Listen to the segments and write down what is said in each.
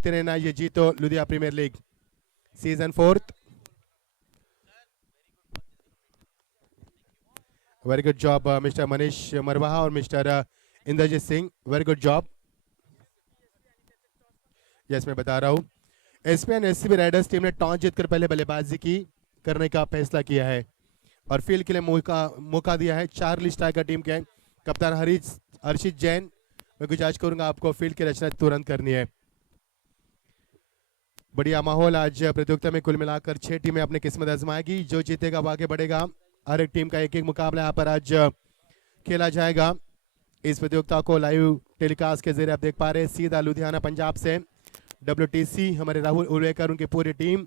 देखते रहना ये JITO Ludhiana premier league season 4। Very good job mister Manish Marwaha और mister Inderjit Singh, very good job. Yes मैं बता रहा हूँ, एसपीएन एससीबी राइडर्स टीम ने टॉस जीतकर पहले बल्लेबाजी करने का फैसला किया है और फील्ड के लिए मौका दिया है चार्ली स्ट्राइकर टीम के कप्तान हर्षित जैन। मैं गुजारिश करूंगा आपको फील्ड की रचना तुरंत करनी है। बढ़िया माहौल आज प्रतियोगिता में, कुल मिलाकर 6 टीमें अपनी किस्मत आजमाएगी, जो जीतेगा वो आगे बढ़ेगा। हर एक टीम का एक एक मुकाबला यहाँ पर आज खेला जाएगा। इस प्रतियोगिता को लाइव टेलीकास्ट के जरिए आप देख पा रहे हैं सीधा लुधियाना पंजाब से। WTC हमारे राहुल उल्वेकर, उनकी पूरी टीम,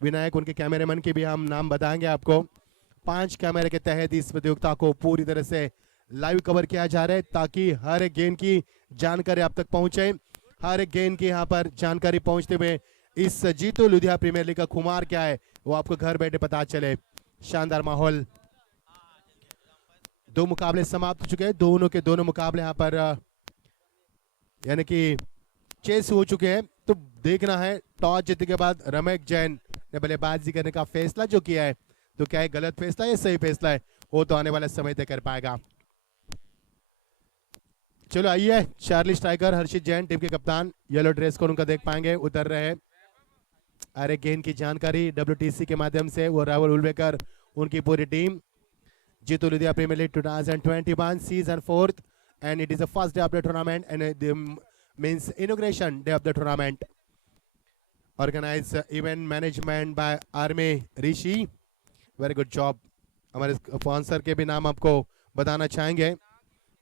विनायक उनके कैमरामैन के भी हम नाम बताएंगे आपको। 5 कैमरे के तहत इस प्रतियोगिता को पूरी तरह से लाइव कवर किया जा रहा है ताकि हर एक गेंद की जानकारी आप तक पहुंचे। हर एक गेंद की यहाँ पर जानकारी पहुंचते हुए इस जीतो लुधियाना प्रीमियर लीग का खुमार क्या है वो आपको घर बैठे पता चले। शानदार माहौल, 2 मुकाबले समाप्त हो चुके हैं, दोनों के दोनों मुकाबले यहाँ पर यानी कि चेस हो चुके हैं। तो देखना है टॉस जीतने के बाद रमेश जैन ने बल्लेबाजी करने का फैसला जो किया है, तो क्या है गलत फैसला है या सही फैसला है, वो तो आने वाले समय तय कर पाएगा। चलो आइए, चार्ली स्ट्राइकर हर्षित जैन टीम के कप्तान, येलो ड्रेस कोड उनका देख पाएंगे, उतर रहे हैं। अरे गेंद की जानकारी WTC के माध्यम से वो राहुल उल्वेकर उनकी पूरी team. JITO Ludhiana premier league 2021 season 4 and it is the first day of the tournament and means inauguration day of the tournament. Organized event management by Arme Rishi, very good job। हमारे स्पॉन्सर के भी नाम आपको बताना चाहेंगे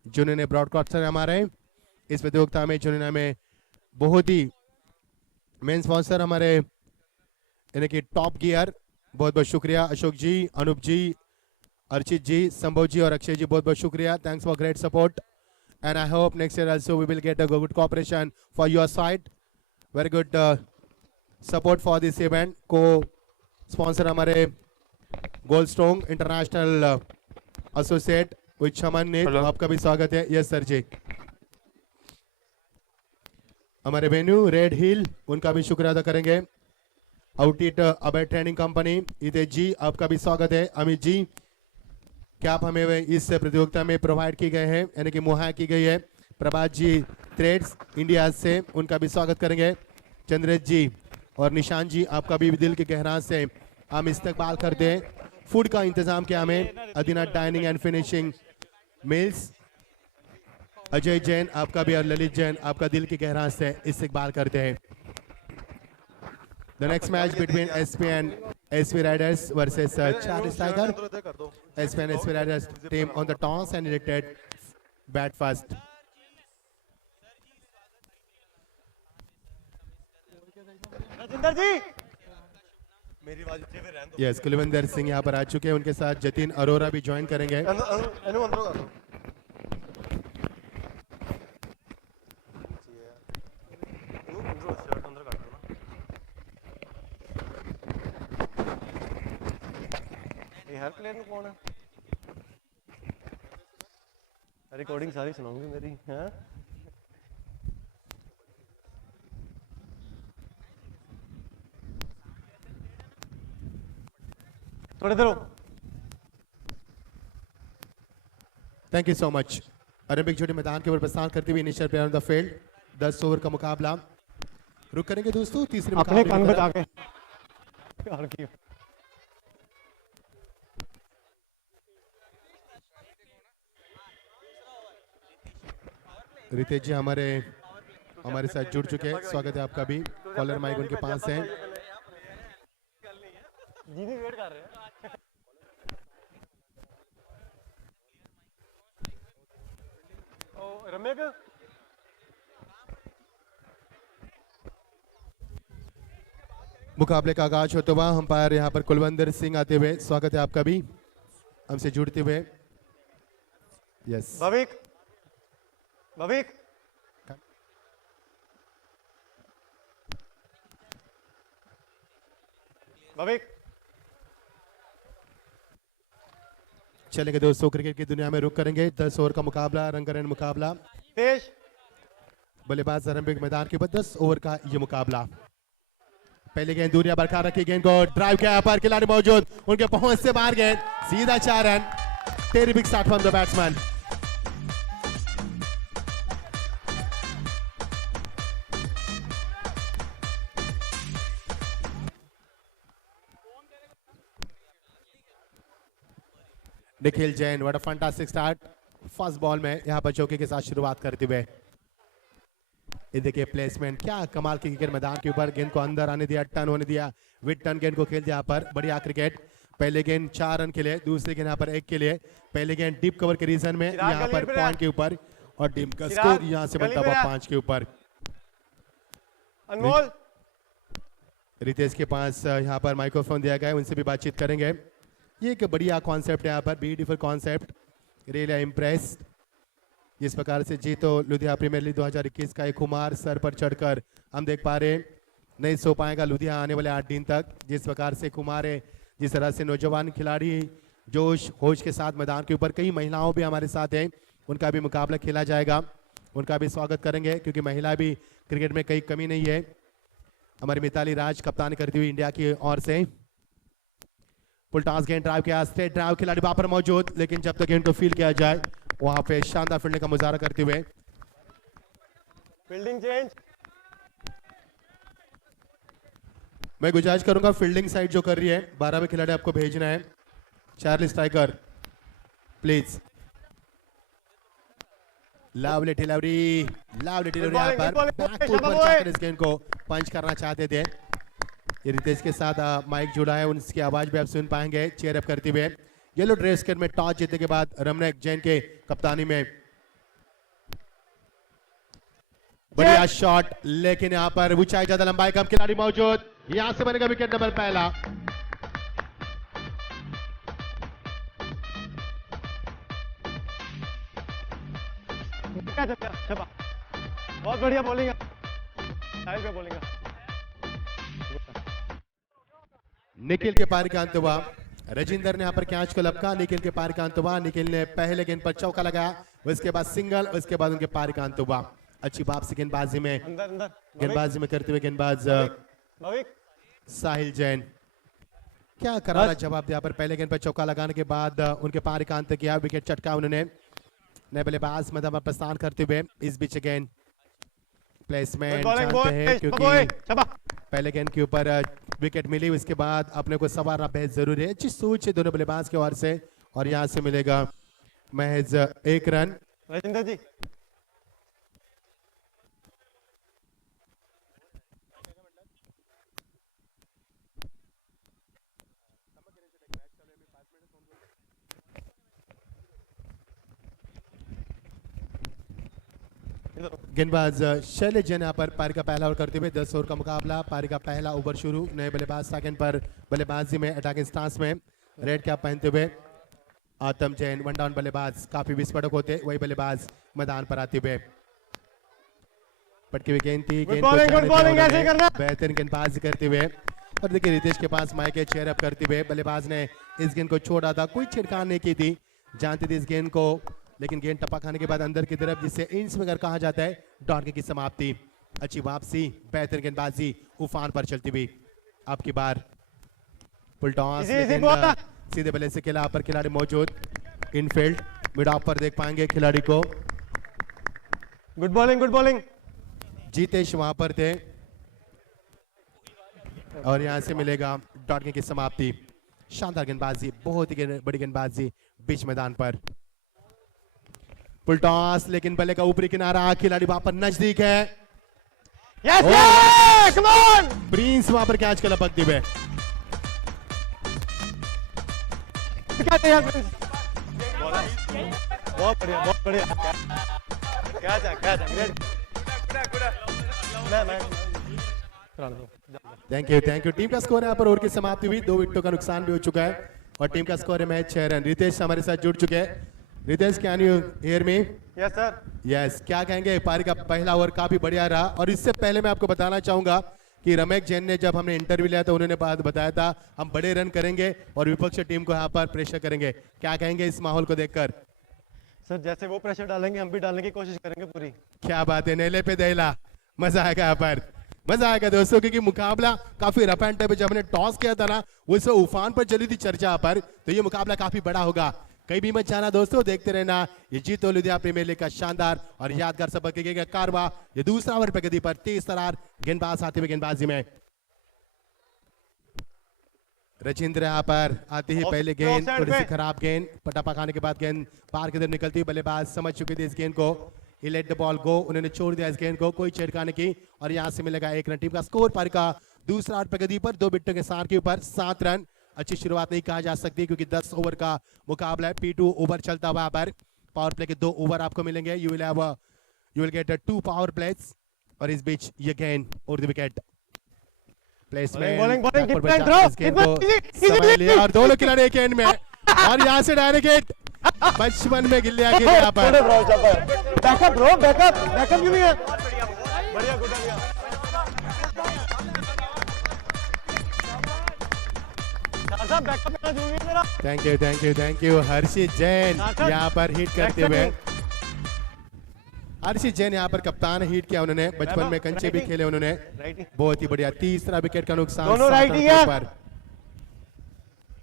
जिन्होंने ब्रॉडकास्टर हमारे इस प्रतियोगिता में, जिन्होंने हमें बहुत ही मेन स्पॉन्सर हमारे यानी कि टॉप गियर, बहुत बहुत शुक्रिया अशोक जी, अनूप जी, अर्चित जी, संभव जी और अक्षय जी, बहुत बहुत शुक्रिया। Thanks for great support and I hope next year also we will get a good cooperation for your side। very good support for this event। को स्पॉन्सर हमारे गोल्डस्टोन इंटरनेशनल एसोसिएट विद शमन ने, आपका भी स्वागत है। यस सर जी। हमारे venue red हिल, उनका भी शुक्रिया अदा करेंगे। आउटइट अबे ट्रेनिंग कंपनी, हितेश जी आपका भी स्वागत है। अमित जी, क्या आप हमें इस प्रतियोगिता में प्रोवाइड की गए हैं यानी कि मुहैया की गई है। प्रभात जी थ्रेड्स इंडिया से, उनका भी स्वागत करेंगे। चंद्रेश जी और निशान जी, आपका भी दिल के गहराई से हम इस्तकबाल करते हैं। फूड का इंतजाम किया हमें अदीना dining and finishing mills. Ajay Jain आपका भी और ललित जैन आपका दिल की गहराई से इस्तकबाल करते हैं। The next match between SP and SP Riders versus Charlie Tiger। SP and SP Riders team on the toss and elected bat first। Rajinder ji, yes Kulwinder Singh यहाँ पर आ चुके हैं, उनके साथ जतिन अरोरा भी ज्वाइन करेंगे। हर प्लेयर में कौन है? रिकॉर्डिंग सारी सुनाऊंगी मेरी। हैं थोड़े देर। Thank you so much. Olympic छोटे मैदान के ऊपर प्रस्थान करते हुए initial player on the field, 10 over का मुकाबला रुक करेंगे दोस्तों। तीसरे अपने कान बचा के रितेश जी हमारे साथ जुड़ चुके हैं, स्वागत है आपका भी। कॉलर माइक उनके पास है। जी भी वेट कर रहे हैं। रमेश मुकाबले का आगाज होते हुआ अंपायर यहाँ पर कुलवंदर सिंह आते हुए, स्वागत है आपका भी हमसे जुड़ते हुए। यस भविक भविक भविक चलेंगे दोस्तों, क्रिकेट की दुनिया में रुक करेंगे। 10 ओवर का मुकाबला, रंगारंग मुकाबला। तेज बल्लेबाज रमनेक मैदान के ऊपर 10 ओवर का ये मुकाबला। पहले गेंद दूरिया बरकरार रखी, गेंद को ड्राइव किया, यहाँ पर खिलाड़ी मौजूद, उनके पहुंच से बाहर गेंद, सीधा 4 run. Terrific start from the batsman. Nikhil Jain, what a fantastic start first ball में यहाँ पर चौके के साथ शुरुआत करते हुए। ये देखिए प्लेसमेंट, क्या कमाल की क्रिकेट मैदान के ऊपर, गेंद को अंदर आने दिया, टर्न होने दिया, विद टर्न गेंद को खेल दिया यहाँ पर, बढ़िया क्रिकेट। पहले गेंद 4 रन के लिए, दूसरे गेंद यहाँ पर 1 के लिए। पहले गेंद डीप कवर के रीजन में यहाँ पर पॉइंट के ऊपर, और टीम का स्कोर यहाँ से बनता हुआ 5 के ऊपर। अनमोल रितेश के पास यहाँ पर माइक्रोफोन दिया गया है, उनसे भी बातचीत करेंगे। ये एक बढ़िया कॉन्सेप्ट है यहाँ पर, ब्यूटीफुल कॉन्सेप्ट, रियली इम्प्रेस्ड। जिस प्रकार से जीतो लुधियाना प्रीमियर लीग 2021 का एक खुमार सर पर चढ़कर हम देख पा रहे, नहीं सो पाएगा लुधियाना आने वाले 8 दिन तक। जिस प्रकार से खुमार है, जिस तरह से नौजवान खिलाड़ी जोश होश के साथ मैदान के ऊपर, कई महिलाओं भी हमारे साथ हैं, उनका भी मुकाबला खेला जाएगा, उनका भी स्वागत करेंगे, क्योंकि महिला भी क्रिकेट में कई कमी नहीं है। हमारी मिताली राज कप्तान करती हुई इंडिया की ओर से। फुल टॉस गेंद ड्राइव किया, स्ट्रेट ड्राइव, खिलाड़ी वहां पर मौजूद, लेकिन जब तक गेंद को फील किया जाए वहां पे शानदार फील्डिंग का मुजाहरा करते हुए। Fielding change. मैं गुजारिश करूंगा फील्डिंग साइड जो कर रही है, 12वें खिलाड़ी आपको भेजना है, Charlie striker please. Lovely delivery, lovely delivery यहाँ पर बैकफुट पर जाकर इस गेंद को पंच करना चाहते थे। ये रितेश के साथ माइक जुड़ा है, उनकी आवाज भी आप सुन पाएंगे चेयर अप करते हुए। येलो ड्रेस के में टॉस जीतने के बाद रमनेक जैन के कप्तानी में बढ़िया शॉट, लेकिन यहाँ पर ऊंचाई ज्यादा, लंबाई कम, खिलाड़ी मौजूद, यहां से बनेगा विकेट नंबर पहला। बहुत बढ़िया बॉलिंग है, साइड पे बॉलिंग है। निखिल के पारी का अंत हुआ, रजिंदर ने यहाँ पर कैच को लपका, निखिल के पारी का अंत हुआ। निखिल ने पहले गेंद पर चौका लगाया, उसके बाद सिंगल, उसके बाद उनके पारी का अंत हुआ। अच्छी वापसी गेंदबाजी में, गेंदबाजी में करते हुए गेंदबाज साहिल जैन, क्या करारा जवाब दिया पर। पहले गेंद पर चौका लगाने के बाद उनके पारी का अंत किया, विकेट चटका उन्होंने। नए बल्लेबाज मैदान पर प्रस्थान करते हुए, इस बीच गेंद प्लेसमेंट जानते हैं, क्योंकि पहले गेंद के ऊपर विकेट मिली, उसके बाद अपने को सवारना बेहद जरूरी है। अच्छी सोच है दोनों बल्लेबाज की ओर से, और यहां से मिलेगा महज 1 रन। राजेंद्र जी गेंदबाज शैलेश जैन यहाँ पर पारी का पहला ओवर करते हुए, 10 ओवर का मुकाबला, पारी का पहला ओवर शुरू। नए बल्लेबाज सेकंड पर बल्लेबाजी में अटैकिंग स्टांस में रेड कैप पहनते हुए आतम जैन, वन डाउन बल्लेबाज, काफी विस्फोटक होते वही बल्लेबाज मैदान पर आते हुए। पटकी हुई गेंद थी, गेंद को बेहतरीन गेंदबाजी करते हुए, और देखिए रितेश के पास माइक है, चेयर अप करते हुए बल्लेबाज ने इस गेंद को छोड़ा था, कोई छिड़काव नहीं की थी, जानती थी इस गेंद को, लेकिन गेंद टप्पा खाने के बाद अंदर की तरफ, जिसे इंच में अगर कहा जाता है, डॉट की समाप्ति। अच्छी वापसी, बेहतर गेंदबाजी, उफान पर चलती हुई। आपकी बार फुल टॉस, सीधे बल्ले से खेला, पर खिलाड़ी मौजूद, इनफील्ड मिड ऑफ पर देख पाएंगे खिलाड़ी को। Good bowling, good bowling. Jitesh वहां पर थे, और यहां से मिलेगा डॉट की समाप्ति। शानदार गेंदबाजी, बहुत ही बड़ी गेंदबाजी बीच मैदान पर। फुल टॉस, लेकिन बल्ले का ऊपरी किनारा, खिलाड़ी वहां पर नजदीक है। Yes yes, come on. Prince वहां पर कैच का लपकते हुए। बहुत बढ़िया, बहुत बढ़िया। क्या जा, क्या जा, थैंक यू। टीम का स्कोर यहाँ पर ओवर की समाप्ति हुई, 2 विकेटों का नुकसान भी हो चुका है, और टीम का स्कोर है मैच 6 रन। रितेश हमारे साथ जुड़ चुके हैं। Ritesh, can you hear me? Yes sir. Yes, क्या कहेंगे? पारी का पहला ओवर काफी बढ़िया रहा, और इससे पहले मैं आपको बताना चाहूंगा कि रमेश जैन ने जब हमने इंटरव्यू लिया था, उन्होंने बात बताया था हम बड़े रन करेंगे और विपक्ष टीम को यहाँ पर प्रेशर करेंगे। क्या कहेंगे इस माहौल को देखकर? सर जैसे वो प्रेशर डालेंगे हम भी डालने की कोशिश करेंगे पूरी। क्या बात है, नेले पे देला, मजा आएगा यहाँ पर, मजा आएगा दोस्तों, क्योंकि मुकाबला काफी रफ एंड टफ है। जब हमने टॉस किया था ना, वो सब उफान पर चली थी चर्चा यहाँ पर, तो ये मुकाबला काफी बड़ा होगा। कहीं भी मत जाना दोस्तों, देखते रहना। ये जीतो लुधियाना प्रीमियर लीग का शानदार और यादगार सबक का कारवा। ये दूसरा ओवर प्रगति पर तेज तरार गेंदबाज आते हुए गेंदबाजी में रजिंद्र यहाँ पर आते ही पहले गेंद थोड़ी सी खराब गेंद, पटापा खाने के बाद गेंद पार की तरफ निकलती हुई, बल्लेबाज समझ चुके थे इस गेंद को, ही लेट द बॉल गो, उन्होंने छोड़ दिया इस गेंद को, कोई छेड़खानी की और यहां से मिलेगा 1 रन। टीम का स्कोर पारी का दूसरा ओवर प्रगति पर 2 विकेटों के सार के ऊपर 7 रन। अच्छी शुरुआत नहीं कहा जा सकती क्योंकि 10 ओवर का मुकाबला है। P2 ओवर चलता हुआ पर पावर प्ले के 2 ओवर आपको मिलेंगे। You will get 2 power place और इस बीच ये गेंद और द विकेट प्लेसमेंट और दोनों खिलाड़ी एक एंड में और यहाँ से डायरेक्ट बचपन में गिल्लिया के यहाँ पर बैकअप ब्रो, बैकअप क्यों नहीं है? बढ़िया गुड बढ़िया। थैंक यू हर्षित जैन यहाँ पर हिट करते हुए। हर्षित जैन यहाँ पर कप्तान हिट किया उन्होंने, बचपन में कंचे भी खेले उन्होंने, बहुत ही बढ़िया। तीसरा विकेट का नुकसान दोनों राइटी है।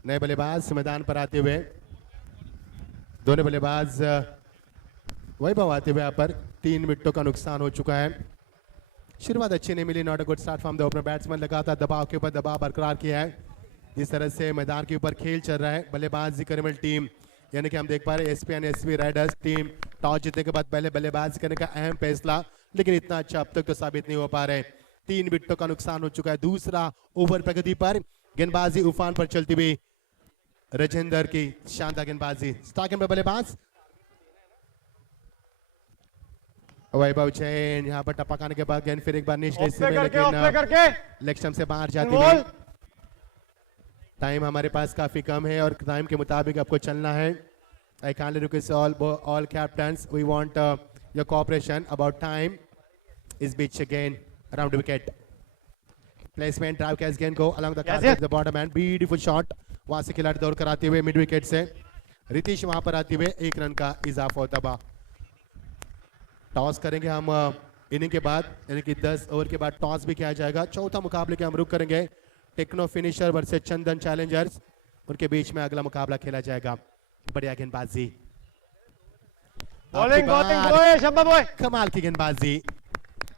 नए बल्लेबाज मैदान पर आते हुए, दोनों बल्लेबाज वैभव आते हुए यहाँ पर 3 विकेटों का नुकसान हो चुका है। शुरुआत अच्छी नहीं मिली, not a good start from the opener batsman, लगातार दबाव के ऊपर दबाव बरकरार किया है। जिस तरह से मैदान के ऊपर खेल चल रहा है, बल्लेबाजी करने वाली टीम यानी कि हम देख पा रहे हैं SP and SV riders team toss जीतने के बाद पहले बल्लेबाजी करने का अहम फैसला, लेकिन इतना अच्छा अब तक तो साबित नहीं हो पा रहे। 3 विकेटों का नुकसान हो चुका है। दूसरा ओवर प्रगति पर गेंदबाजी उफान पर चलती हुई राजेंद्र की शानदार गेंदबाजी। स्टार्टिंग में बल्लेबाज वैभव जैन यहाँ पर टप्पा खाने के बाद गेंद फिर एक बार निचले हिस्से में, लेकिन लेग स्टंप से बाहर जाती है। टाइम हमारे पास काफी कम है और टाइम के मुताबिक आपको चलना है। I kindly request all captains, we want your cooperation about time. Is pitch again around the wicket. Placement drive catch again go along the catch the bottom and beautiful shot. वहां से खिलाड़ी दौड़ कर आते हुए मिड विकेट से रितीश वहां पर आते हुए 1 रन का इजाफा होता हुआ। टॉस करेंगे हम इनिंग के बाद, यानी कि 10 ओवर के बाद टॉस भी किया जाएगा। चौथा मुकाबले के हम रुक करेंगे टेक्नो फिनिशर वर्सेस चंदन चैलेंजर्स, उनके बीच में अगला मुकाबला खेला जाएगा। बढ़िया गेंदबाजी, कमाल की गेंदबाजी,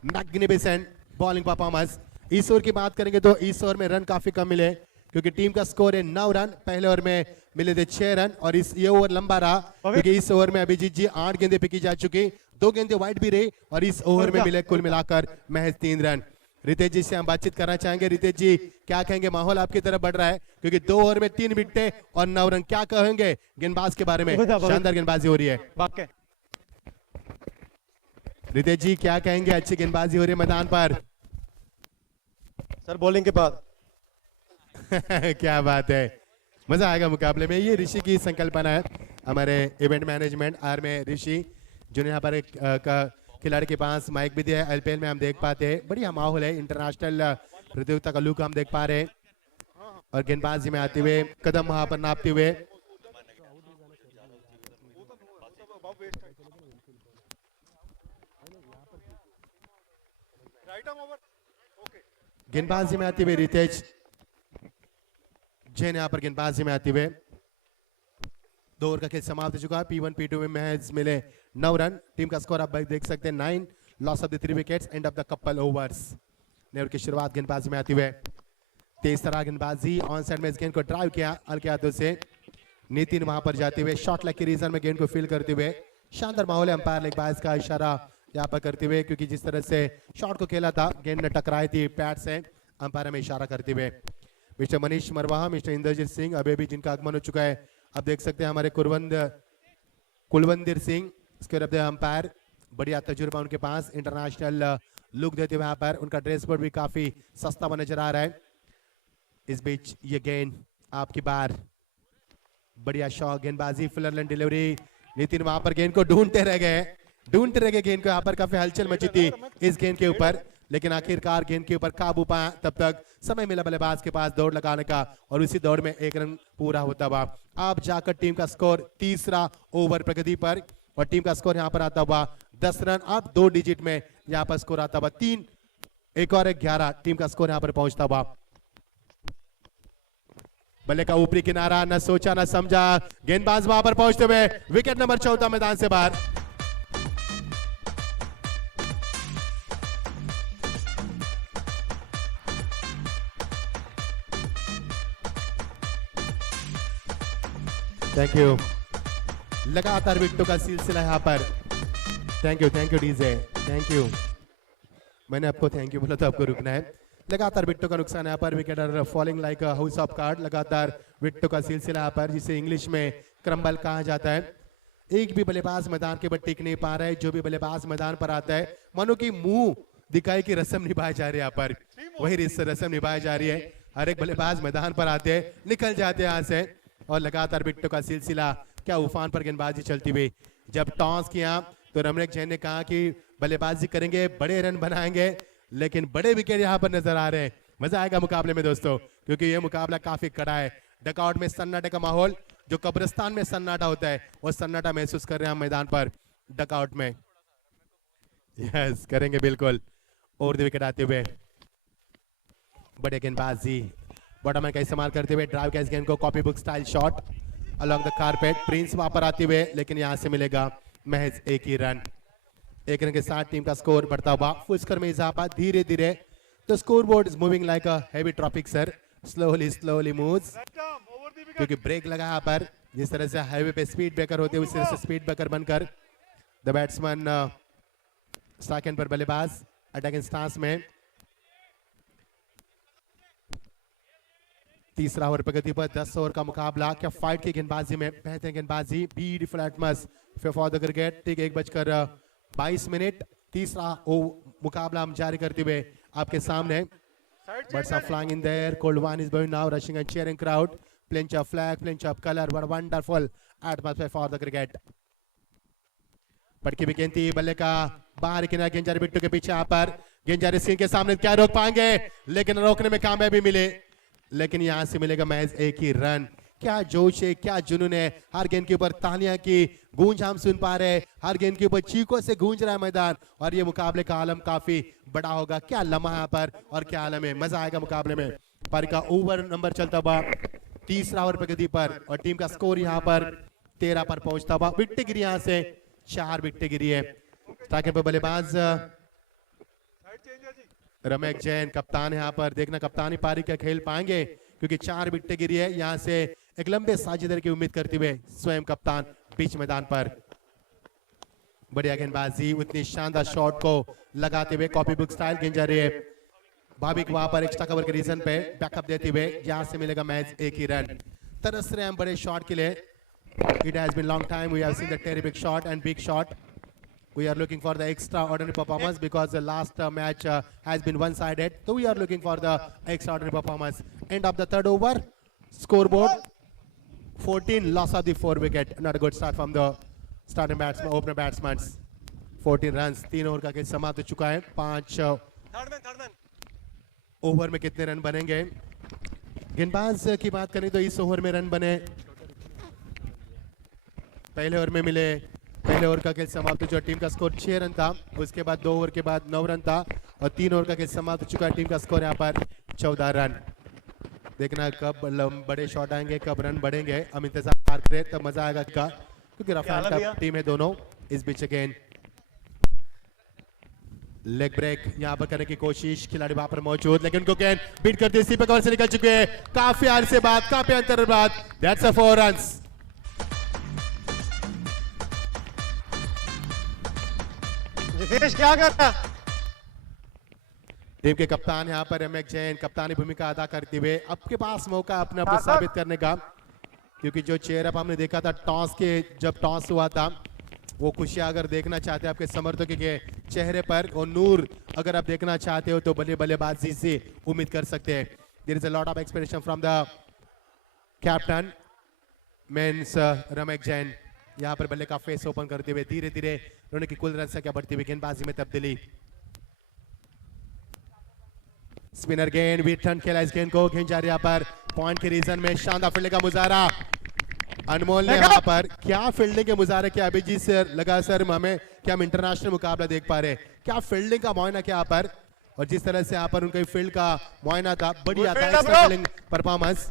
मैग्निफिसेंट बॉलिंग परफॉर्मेंस। इस ओवर की बात करेंगे तो इस ओवर में रन काफी कम मिले क्योंकि टीम का स्कोर है 9 रन। पहले ओवर में मिले थे 6 रन और ये ओवर लंबा रहा क्योंकि इस ओवर में अभिजीत जी 8 गेंदें फेंकी जा चुकी, 2 गेंदें वाइड भी रही और इस ओवर में मिले कुल मिलाकर महज 3 रन। रितेश जी से हम बातचीत करना चाहेंगे। रितेश जी क्या कहेंगे, माहौल आपकी तरफ बढ़ रहा है क्योंकि 2 ओवर में 3 विकेटें और 9 रन, क्या कहेंगे गेंदबाज के बारे में? शानदार गेंदबाजी हो रही है। रितेश जी क्या कहेंगे, अच्छी गेंदबाजी हो रही है मैदान पर? सर बॉलिंग के बाद क्या बात है, मजा आएगा मुकाबले में। ये ऋषि की संकल्पना है, हमारे इवेंट मैनेजमेंट आर में ऋषि, जिन्हें यहाँ पर एक खिलाड़ी के पास माइक भी दिया है। एलपीएल में हम देख पाते हैं बढ़िया माहौल है, इंटरनेशनल प्रतियोगिता का लुक हम देख पा रहे हैं और गेंदबाजी में आते हुए कदम वहां पर नापते हुए गेंदबाजी में आते हुए रितेश जैन यहाँ पर गेंदबाजी में आते हुए 2 ओवर का खेल समाप्त हो चुका है। P1 P2 में मैच मिले 9 रन। टीम का स्कोर आप देख सकते हैं 9, loss of the 3 wickets, end of the couple overs. नए ओवर की शुरुआत गेंदबाजी में आते हुए तेज तरह गेंदबाजी, ऑन साइड में इस गेंद को ड्राइव किया हल्के हाथों से, नितिन वहां पर जाते हुए शॉट लग के रीजन में गेंद को फील करते हुए। शानदार माहौल है, अंपायर ने बाइस का इशारा यहाँ पर करते हुए, क्योंकि जिस तरह से शॉट को खेला था गेंद ने टकराई थी पैड से, अंपायर में इशारा करते हुए। मिस्टर मनीष मरवाहा, मिस्टर इंद्रजीत सिंह अभी भी जिनका आगमन हो चुका है, अब देख सकते हैं हमारे कुलवंदिर सिंह, इसके बाद अंपायर, बढ़िया तजुर्बा उनके पास, इंटरनेशनल लुक देते हुए यहाँ पर उनका ड्रेस बोर्ड भी काफी सस्ता हुआ नजर आ रहा है। इस बीच ये गेंद आपकी बार, बढ़िया शॉट, गेंदबाजी, फिलरलैंड डिलीवरी, नितिन वहां पर गेंद को ढूंढते रह गए गेंद को। यहाँ पर काफी हलचल मची थी इस गेंद के ऊपर, लेकिन आखिरकार गेंद के ऊपर काबू पाया। तब तक समय मिला बल्लेबाज के पास दौड़ लगाने का और उसी दौड़ में 1 रन पूरा होता हुआ। अब जाकर टीम का स्कोर तीसरा ओवर प्रगति पर और टीम का स्कोर यहाँ पर आता हुआ 10 रन। अब 2 डिजिट में यहाँ पर स्कोर आता हुआ 3, एक और 11 टीम का स्कोर यहाँ पर पहुंचता हुआ। बल्ले का ऊपरी किनारा, न सोचा न समझा, गेंदबाज वहां पर पहुंचते हुए विकेट नंबर 14 मैदान से बाहर। Thank you. लगातार विकेटों का सिलसिला यहाँ पर। Thank you DJ, thank you. मैंने आपको थैंक यू बोला तो आपको रुकना है। लगातार विकेटों का नुकसान यहाँ पर, wicket are falling like a house of card. लगातार विकेटों का सिलसिला यहाँ पर, जिसे इंग्लिश में क्रम्बल कहा जाता है। एक भी बल्लेबाज मैदान के ऊपर टिक नहीं पा रहा है। जो भी बल्लेबाज मैदान पर आता है मानो कि मुंह दिखाई की रस्म निभाई जा रही है यहाँ पर, वही रस्म निभाई जा रही है। हर एक बल्लेबाज मैदान पर आते हैं, निकल जाते हैं यहाँ से। और लगातार विकेटों का सिलसिला, क्या उफान पर गेंदबाजी चलती हुई। जब टॉस किया तो रमनेक जैन ने कहा कि बल्लेबाजी करेंगे, बड़े रन बनाएंगे, लेकिन बड़े विकेट यहाँ पर नजर आ रहे हैं। मजा आएगा मुकाबले में दोस्तों, क्योंकि ये मुकाबला काफी कड़ा है। डकआउट में सन्नाटे का माहौल, जो कब्रिस्तान में सन्नाटा होता है, वो सन्नाटा महसूस कर रहे हैं हम मैदान पर डकआउट में। यस, करेंगे बिल्कुल। और विकेट आते हुए बड़े गेंदबाजी, बॉटम का इस्तेमाल करते हुए ड्राइव कैच गेंद को copy book style shot along the carpet. Prince वहां पर आते हुए, लेकिन यहां से मिलेगा महज एक ही रन। एक रन के साथ टीम का स्कोर बढ़ता हुआ। फुल स्कोर में इजाफा धीरे धीरे। The score board is moving like a heavy traffic sir, slowly moves, क्योंकि ब्रेक लगा यहाँ पर। जिस तरह से हाईवे पे स्पीड ब्रेकर होते हैं, उस तरह से स्पीड ब्रेकर बनकर द बैट्समैन सेकंड पर बल्लेबाज अटैकिंग स्टांस में। तीसरा ओवर प्रगति पर, 10 ओवर का मुकाबला। क्या फाइट की गेंदबाजी में बेहतरीन गेंदबाजी, beautiful atmosphere for the cricket. ठीक 1:22। तीसरा मुकाबला हम जारी करते हुए आपके सामने। Birds are flying in the air. Cold one is blowing now. Rushing and cheering crowd. Plenty of flag, plenty of color. What a wonderful atmosphere for the cricket. पटकी भी गेंद, बल्ले का बाहर किनारा, गेंजारी बिट्टू के पीछे यहाँ पर। गेंजारी स्क्रीन के सामने, क्या रोक पाएंगे? लेकिन रोकने में कामयाबी मिले, लेकिन यहाँ से मिलेगा महज एक ही रन। क्या जोश है, क्या जुनून है। हर गेंद के ऊपर तालियां की गूंज हम सुन पा रहे हैं। हर गेंद के ऊपर चीखों से गूंज रहा है मैदान। और ये मुकाबले का आलम काफी बड़ा होगा। क्या लम्हा यहाँ पर और क्या आलम है, मजा आएगा मुकाबले में। पर का ओवर नंबर चलता हुआ, तीसरा ओवर प्रगति पर, और टीम का स्कोर यहाँ पर 13 पर पहुंचता हुआ। विकेट गिरी यहाँ से, 4 विकेट गिरी है। टारगेट पर बल्लेबाज रमेश जैन कप्तान है यहाँ पर। देखना कप्तानी पारी का खेल पाएंगे, क्योंकि 4 विकेट गिरी है। यहाँ से एक लंबे साझेदार की उम्मीद करते हुए स्वयं कप्तान बीच मैदान पर। बढ़िया गेंदबाजी, उतनी शानदार शॉट को लगाते हुए कॉपी बुक स्टाइल गेंद जा रही है। भाविक वहां पर एक्स्ट्रा कवर के रीजन पे बैकअप देते हुए, यहाँ से मिलेगा मैच एक ही रन। तरस रहे हम बड़े शॉट के लिए। It has been long time we have seen the terrific shot and big shot. We are looking for the extraordinary performance because the last match has been one-sided. So we are looking for the extraordinary performance. End of the third over. Scoreboard 14, loss of the 4 wicket. Not a good start from the starting batsman, opener batsman. 14 runs. 3 over का खेल समाप्त हो चुका है। 5 over में कितने run बनेंगे? गेंदबाज की बात करें तो इस ओवर में रन बने, पहले ओवर में मिले। पहले ओवर का खेल समाप्त हो चुका, टीम का स्कोर 6 रन था। उसके बाद 2 ओवर के बाद 9 रन था, और 3 ओवर का खेल समाप्त हो चुका है। टीम का स्कोर यहाँ पर 14 रन। देखना कब बड़े शॉट आएंगे, कब रन बढ़ेंगे, हम इंतजार करें, तब मजा आएगा का, क्योंकि रफान का टीम है दोनों। इस बीच अगेन लेग ब्रेक यहाँ पर करने की कोशिश, खिलाड़ी वहां पर मौजूद, लेकिन उनको गेंद बीट करते इसी पर कवर से निकल चुके हैं। काफी अरसे बाद, काफी अंतर बाद, दैट्स अ 4 रन्स। जितेश क्या कर रहा? टीम के कप्तान यहाँ पर रमेश जैन कप्तानी भूमिका अदा करते हुए, आपके पास मौका अपने आप को साबित करने का, क्योंकि जो चेयर अप हमने देखा था टॉस के, जब टॉस हुआ था, वो खुशियां अगर देखना चाहते हैं आपके समर्थकों के चेहरे पर, और नूर अगर आप देखना चाहते हो तो बल्लेबाजी से उम्मीद कर सकते हैं। There is a lot of expectation from the captain means Ramesh Jain. यहाँ पर बल्ले का फेस ओपन करते हुए धीरे धीरे उन्होंने की कुल रन संख्या बढ़ती हुई, गेंदबाजी में तब्दीली। स्पिनर गेंद, विटन खेला इस गेंद को, गेंद जा रही यहाँ पर पॉइंट के रीजन में, शानदार फील्डिंग का मुजाहरा। अनमोल ने यहाँ पर क्या फील्डिंग के मुजाहरे किया अभिजीत सर, लगा सर हमें क्या हम इंटरनेशनल मुकाबला देख पा रहे हैं, क्या फील्डिंग का मुआयना किया यहाँ पर, और जिस तरह से यहाँ पर उनके फील्ड का मुआयना था, बढ़िया था फील्डिंग परफॉर्मेंस।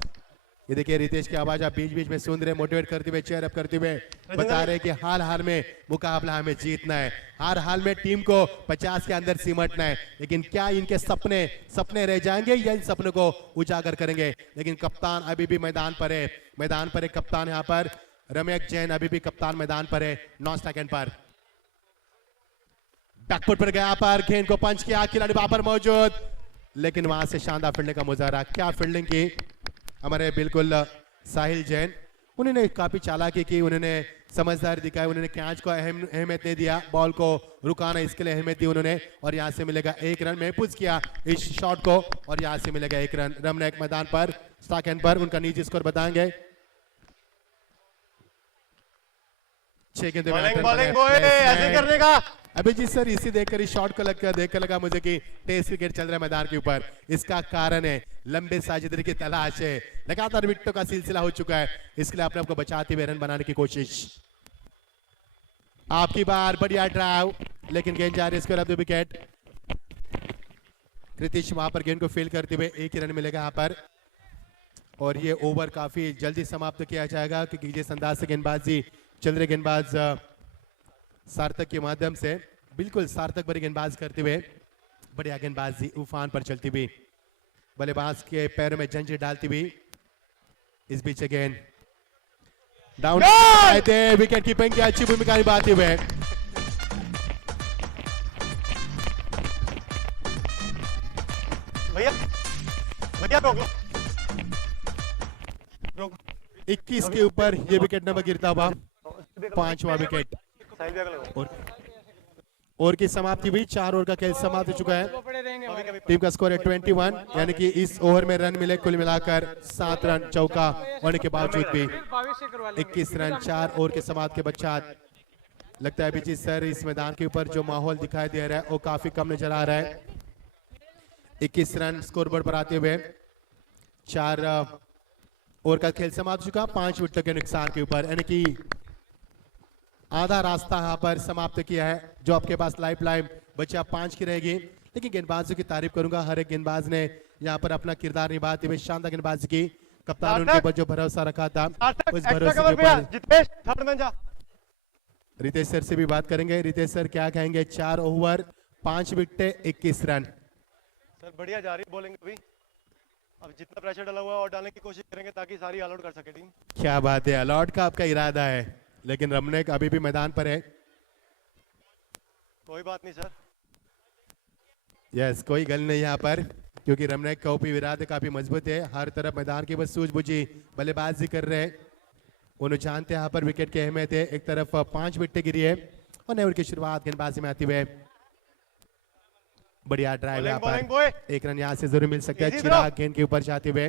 ये देखिए रितेश की आवाज आप बीच बीच में सुन रहे, मोटिवेट करते हुए, चेयर अप करते हुए बता रहे कि हाल हाल में मुकाबला हमें जीतना है, हाल हाल में टीम को 50 के अंदर सिमटना है, लेकिन क्या इनके सपने सपने रह जाएंगे या इन सपनों को उजागर करेंगे। लेकिन कप्तान अभी भी मैदान पर है, मैदान पर है कप्तान यहाँ पर रम्यक जैन, अभी भी कप्तान मैदान पर है, 9 सेकंड पर बैकफुट पर गया पर गेंद को पंच किया, खिलाड़ी वहां पर मौजूद, लेकिन वहां से शानदार फील्डिंग का मुजाहरा, क्या फील्डिंग की हमारे बिल्कुल साहिल जैन, उन्होंने काफी चालाकी की, उन्होंने समझदारी दिखाई, उन्होंने कैच को अहमियत नहीं दिया, बॉल को रुकाना इसके लिए अहमियत दी उन्होंने, और यहां से मिलेगा 1 रन, महफूज किया इस शॉट को और यहां से मिलेगा 1 रन। रमनेक मैदान पर स्टॉक पर उनका निजी स्कोर बताएंगे। 6 गेंदों में 8 रन ऐसे करने का अभिजीत सर, इसी देखकर इस शॉट को देखकर लगा मुझे कि टेस्ट क्रिकेट चल रहा है मैदान के ऊपर, इसका कारण है लंबे साजिदरी की तलाश है, लगातार विकेटों का सिलसिला हो चुका है, इसके लिए अपने आप को बचाते हुए रन बनाने की कोशिश। आपकी बार बढ़िया ड्राइव, लेकिन गेंद जा रही है इसके बाद विकेट। कृतिश वहां पर गेंद को फील करते हुए 1 ही रन मिलेगा यहाँ पर, और ये ओवर काफी जल्दी समाप्त किया जाएगा क्योंकि जिस अंदाज से गेंदबाजी चल रही, गेंदबाज सार्थक के माध्यम से बिल्कुल सार्थक भरी गेंदबाज करते हुए, बढ़िया गेंदबाजी उफान पर चलती हुई, बल्लेबाज के पैरों में जंजीर डालती हुई, इस बीच गेंद डाउन, विकेट कीपिंग की अच्छी भूमिका निभाते हुए भैया भैया रोक लो, रोक 21 के ऊपर ये विकेट नंबर गिरता हुआ 5वां विकेट, और की समाप्ति हुई, 4 ओवर का खेल समाप्त हो चुका है। टीम का स्कोर है 21, यानी कि इस ओवर में रन मिले कुल मिलाकर 7 रन, चौका होने के बावजूद भी 21 रन 4 ओवर के समाप्त के पश्चात। लगता है अभिजीत सर इस मैदान के ऊपर जो माहौल दिखाई दे रहा है वो काफी कम नजर आ रहा है। 21 रन स्कोर बोर्ड पर आते हुए 4 ओवर का खेल समाप्त हो चुका, 5 विकेटों के नुकसान के ऊपर, यानी कि आधा रास्ता यहाँ पर समाप्त किया है। जो आपके पास लाइफ लाइन बचा 5 की रहेगी, लेकिन गेंदबाजों की तारीफ करूंगा, हर एक गेंदबाज ने यहाँ पर अपना किरदार निभाते हुए शानदार गेंदबाजी की, कप्तान उनके ऊपर जो भरोसा रखा था उस भरोसे के ऊपर। रितेश सर से भी बात करेंगे। रितेश सर क्या कहेंगे? 4 ओवर 5 विकेट 21 रन। सर बढ़िया जा रही है बॉलिंग अभी, अब जितना प्रेशर डाला हुआ है और डालने की कोशिश करेंगे ताकि सारी ऑल आउट कर सके टीम। क्या बात है, ऑल आउट का आपका इरादा है, लेकिन रमनेक अभी भी मैदान पर है। कोई बात नहीं सर, यस कोई गल नहीं यहाँ पर, क्योंकि रमनेक का ओपी इरादा काफी मजबूत है, हर तरफ मैदान की बस सूझबूझी बल्लेबाजी कर रहे हैं, उन्हें जानते हैं यहाँ पर विकेट की अहमियत है। एक तरफ 5 विकेट गिरी है और ओवर की शुरुआत गेंदबाजी में आती हुए बढ़िया ड्राइव, यहाँ पर 1 रन यहाँ से जरूर मिल सकता है। चिराग गेंद के ऊपर जाते हुए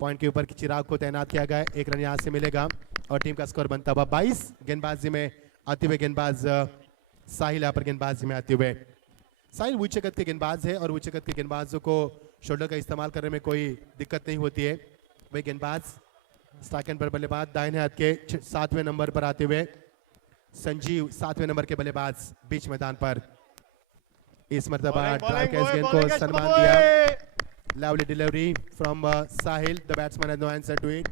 पॉइंट के ऊपर चिराग को तैनात किया गया है, 1 रन यहाँ से मिलेगा और टीम का स्कोर बनता हुआ 22। गेंदबाजी में आते हुए गेंदबाज साहिल यहाँ पर गेंदबाजी में आते हुए, साहिल उच्च जगत के गेंदबाज है और उच्च जगत के गेंदबाजों को शोल्डर का इस्तेमाल करने में कोई दिक्कत नहीं होती है। वही गेंदबाज स्टॉकन पर बल्लेबाज दाहिने हाथ के 7वें नंबर पर आते हुए संजीव 7वें नंबर के बल्लेबाज बीच मैदान पर इस मरतबा ड्राइव के गेंद को सम्मान दिया। Lovely delivery from Sahil, the batsman had no answer to it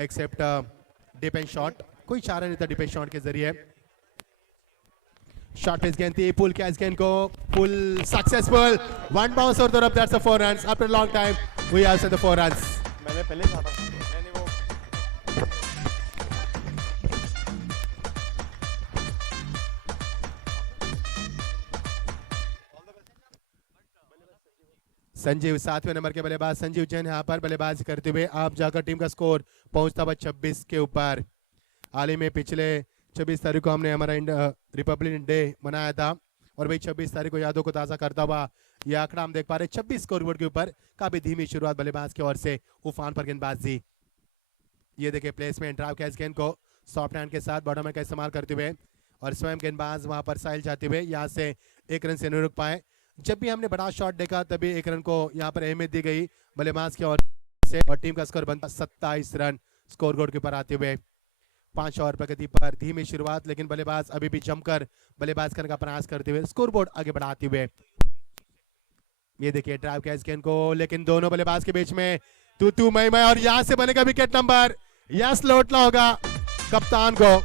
except dip and shot, कोई चारा नहीं था डिप एंड शॉट के जरिए। शॉट पेस गेंद थी, पुल कैच गेंद को पुल सक्सेसफुल, 1 बाउंस और तरफ, that's a 4 runs after long time we have set the 4 runs. मैंने पहले कहा था मैंने वो संजीव 7वें नंबर के बल्लेबाज संजीव जैन यहाँ पर बल्लेबाजी करते हुए आप जाकर टीम का स्कोर पहुंचता हुआ 26 के ऊपर। हाल ही में पिछले 26 तारीख को हमने हमारा रिपब्लिक डे मनाया था और वही 26 तारीख को यादों को ताज़ा करता हुआ ये आंकड़ा हम देख पा रहे हैं। 26 स्कोरबोर्ड के ऊपर काफी धीमी शुरुआत बल्लेबाज की ओर से, उफान पर गेंदबाजी। ये देखिए प्लेसमेंट, ड्राइव कैच गेंद को सॉफ्ट हैंड के साथ बॉटम का इस्तेमाल करते हुए और स्वयं गेंदबाज वहां पर साहिल जाते हुए यहाँ से 1 रन से नहीं रुक पाए। जब भी हमने बड़ा शॉट देखा तभी 1 रन को यहाँ पर अहमियत दी गई बल्लेबाज की ओर से और टीम का स्कोर बनता 27 रन। स्कोर बोर्ड के ऊपर आते हुए 5 ओवर प्रगति पर धीमी शुरुआत, लेकिन बल्लेबाज अभी भी जमकर बल्लेबाज करने का प्रयास करते हुए स्कोर बोर्ड आगे बढ़ाते हुए। ये देखिए ड्राइव कैच गेंद को, लेकिन दोनों बल्लेबाज के बीच में तू मैं, और यहां से बनेगा विकेट नंबर। यस, लौटना होगा कप्तान को।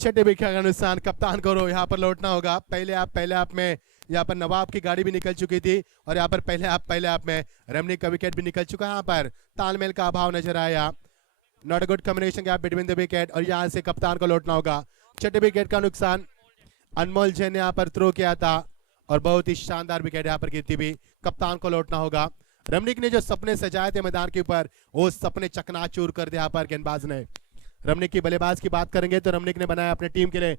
छठे विकेट का नुकसान कप्तान को यहाँ पर लौटना होगा। पहले आप में यहाँ पर नवाब की गाड़ी भी निकल चुकी थी और यहाँ पर पहले आप में रमनीक का विकेट भी निकल चुका है। यहाँ पर तालमेल का अभाव नजर आया। Not a good combination gap between the wicket, और यहाँ से कप्तान को लौटना होगा। छठे विकेट का नुकसान। अनमोल जैन ने यहाँ पर थ्रो किया था और बहुत ही शानदार विकेट यहाँ पर गिरती हुई। कप्तान को लौटना होगा। रमनीक ने जो सपने सजाए थे मैदान के ऊपर, वो सपने चकनाचूर कर दिया यहाँ पर गेंदबाज ने। रमनीक की बल्लेबाज की बात करेंगे तो रमनीक ने बनाया अपने टीम के लिए,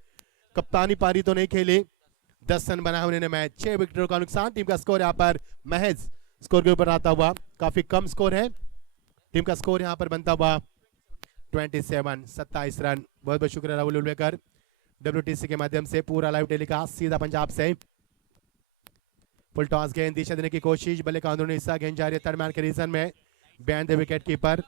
कप्तानी पारी तो नहीं खेली, 10 रन बनाया उन्होंने मैच। 6 विकेटों का नुकसान। टीम का स्कोर यहाँ पर महज स्कोर के ऊपर आता हुआ काफी कम स्कोर है। टीम का स्कोर यहाँ पर बनता हुआ 27 रन। बहुत बहुत शुक्रिया राहुल उल्वेकर। WTC के माध्यम से पूरा लाइव टेलीकास्ट सीधा पंजाब से। फुल टॉस गेंद दिशा देने की कोशिश, बल्ले का अंदरूनी हिस्सा, गेंद जा रही है थर्ड मैन के रीजन में, बैंड विकेट कीपर,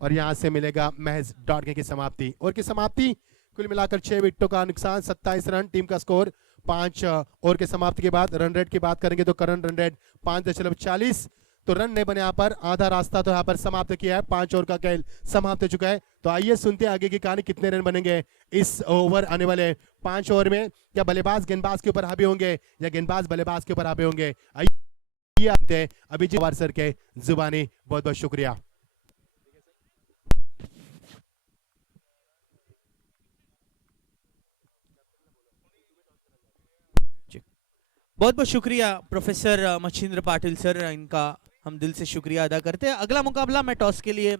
और यहां से मिलेगा महज डॉट गेंद की समाप्ति। और की समाप्ति कुल मिलाकर 6 विकेटों का नुकसान, 27 रन। टीम का स्कोर 5 ओवर के समाप्ति के बाद। रन रेट की बात करेंगे तो करंट रन रेट 5.40, तो रन नहीं बने यहाँ पर। आधा रास्ता तो यहाँ पर समाप्त किया है। 5 ओवर का खेल समाप्त हो चुका है। तो आइए सुनते हैं आगे की कहानी, कितने रन बनेंगे इस ओवर आने वाले 5 ओवर में। क्या बल्लेबाज गेंदबाज के ऊपर हावी होंगे या गेंदबाज बल्लेबाज के ऊपर हावी होंगे? आइए आते हैं अभिजीत पवार सर के जुबानी। बहुत बहुत शुक्रिया। बहुत बहुत शुक्रिया प्रोफेसर मच्छिंद्र पाटिल सर, इनका हम दिल से शुक्रिया अदा करते हैं। अगला मुकाबला मैं टॉस के लिए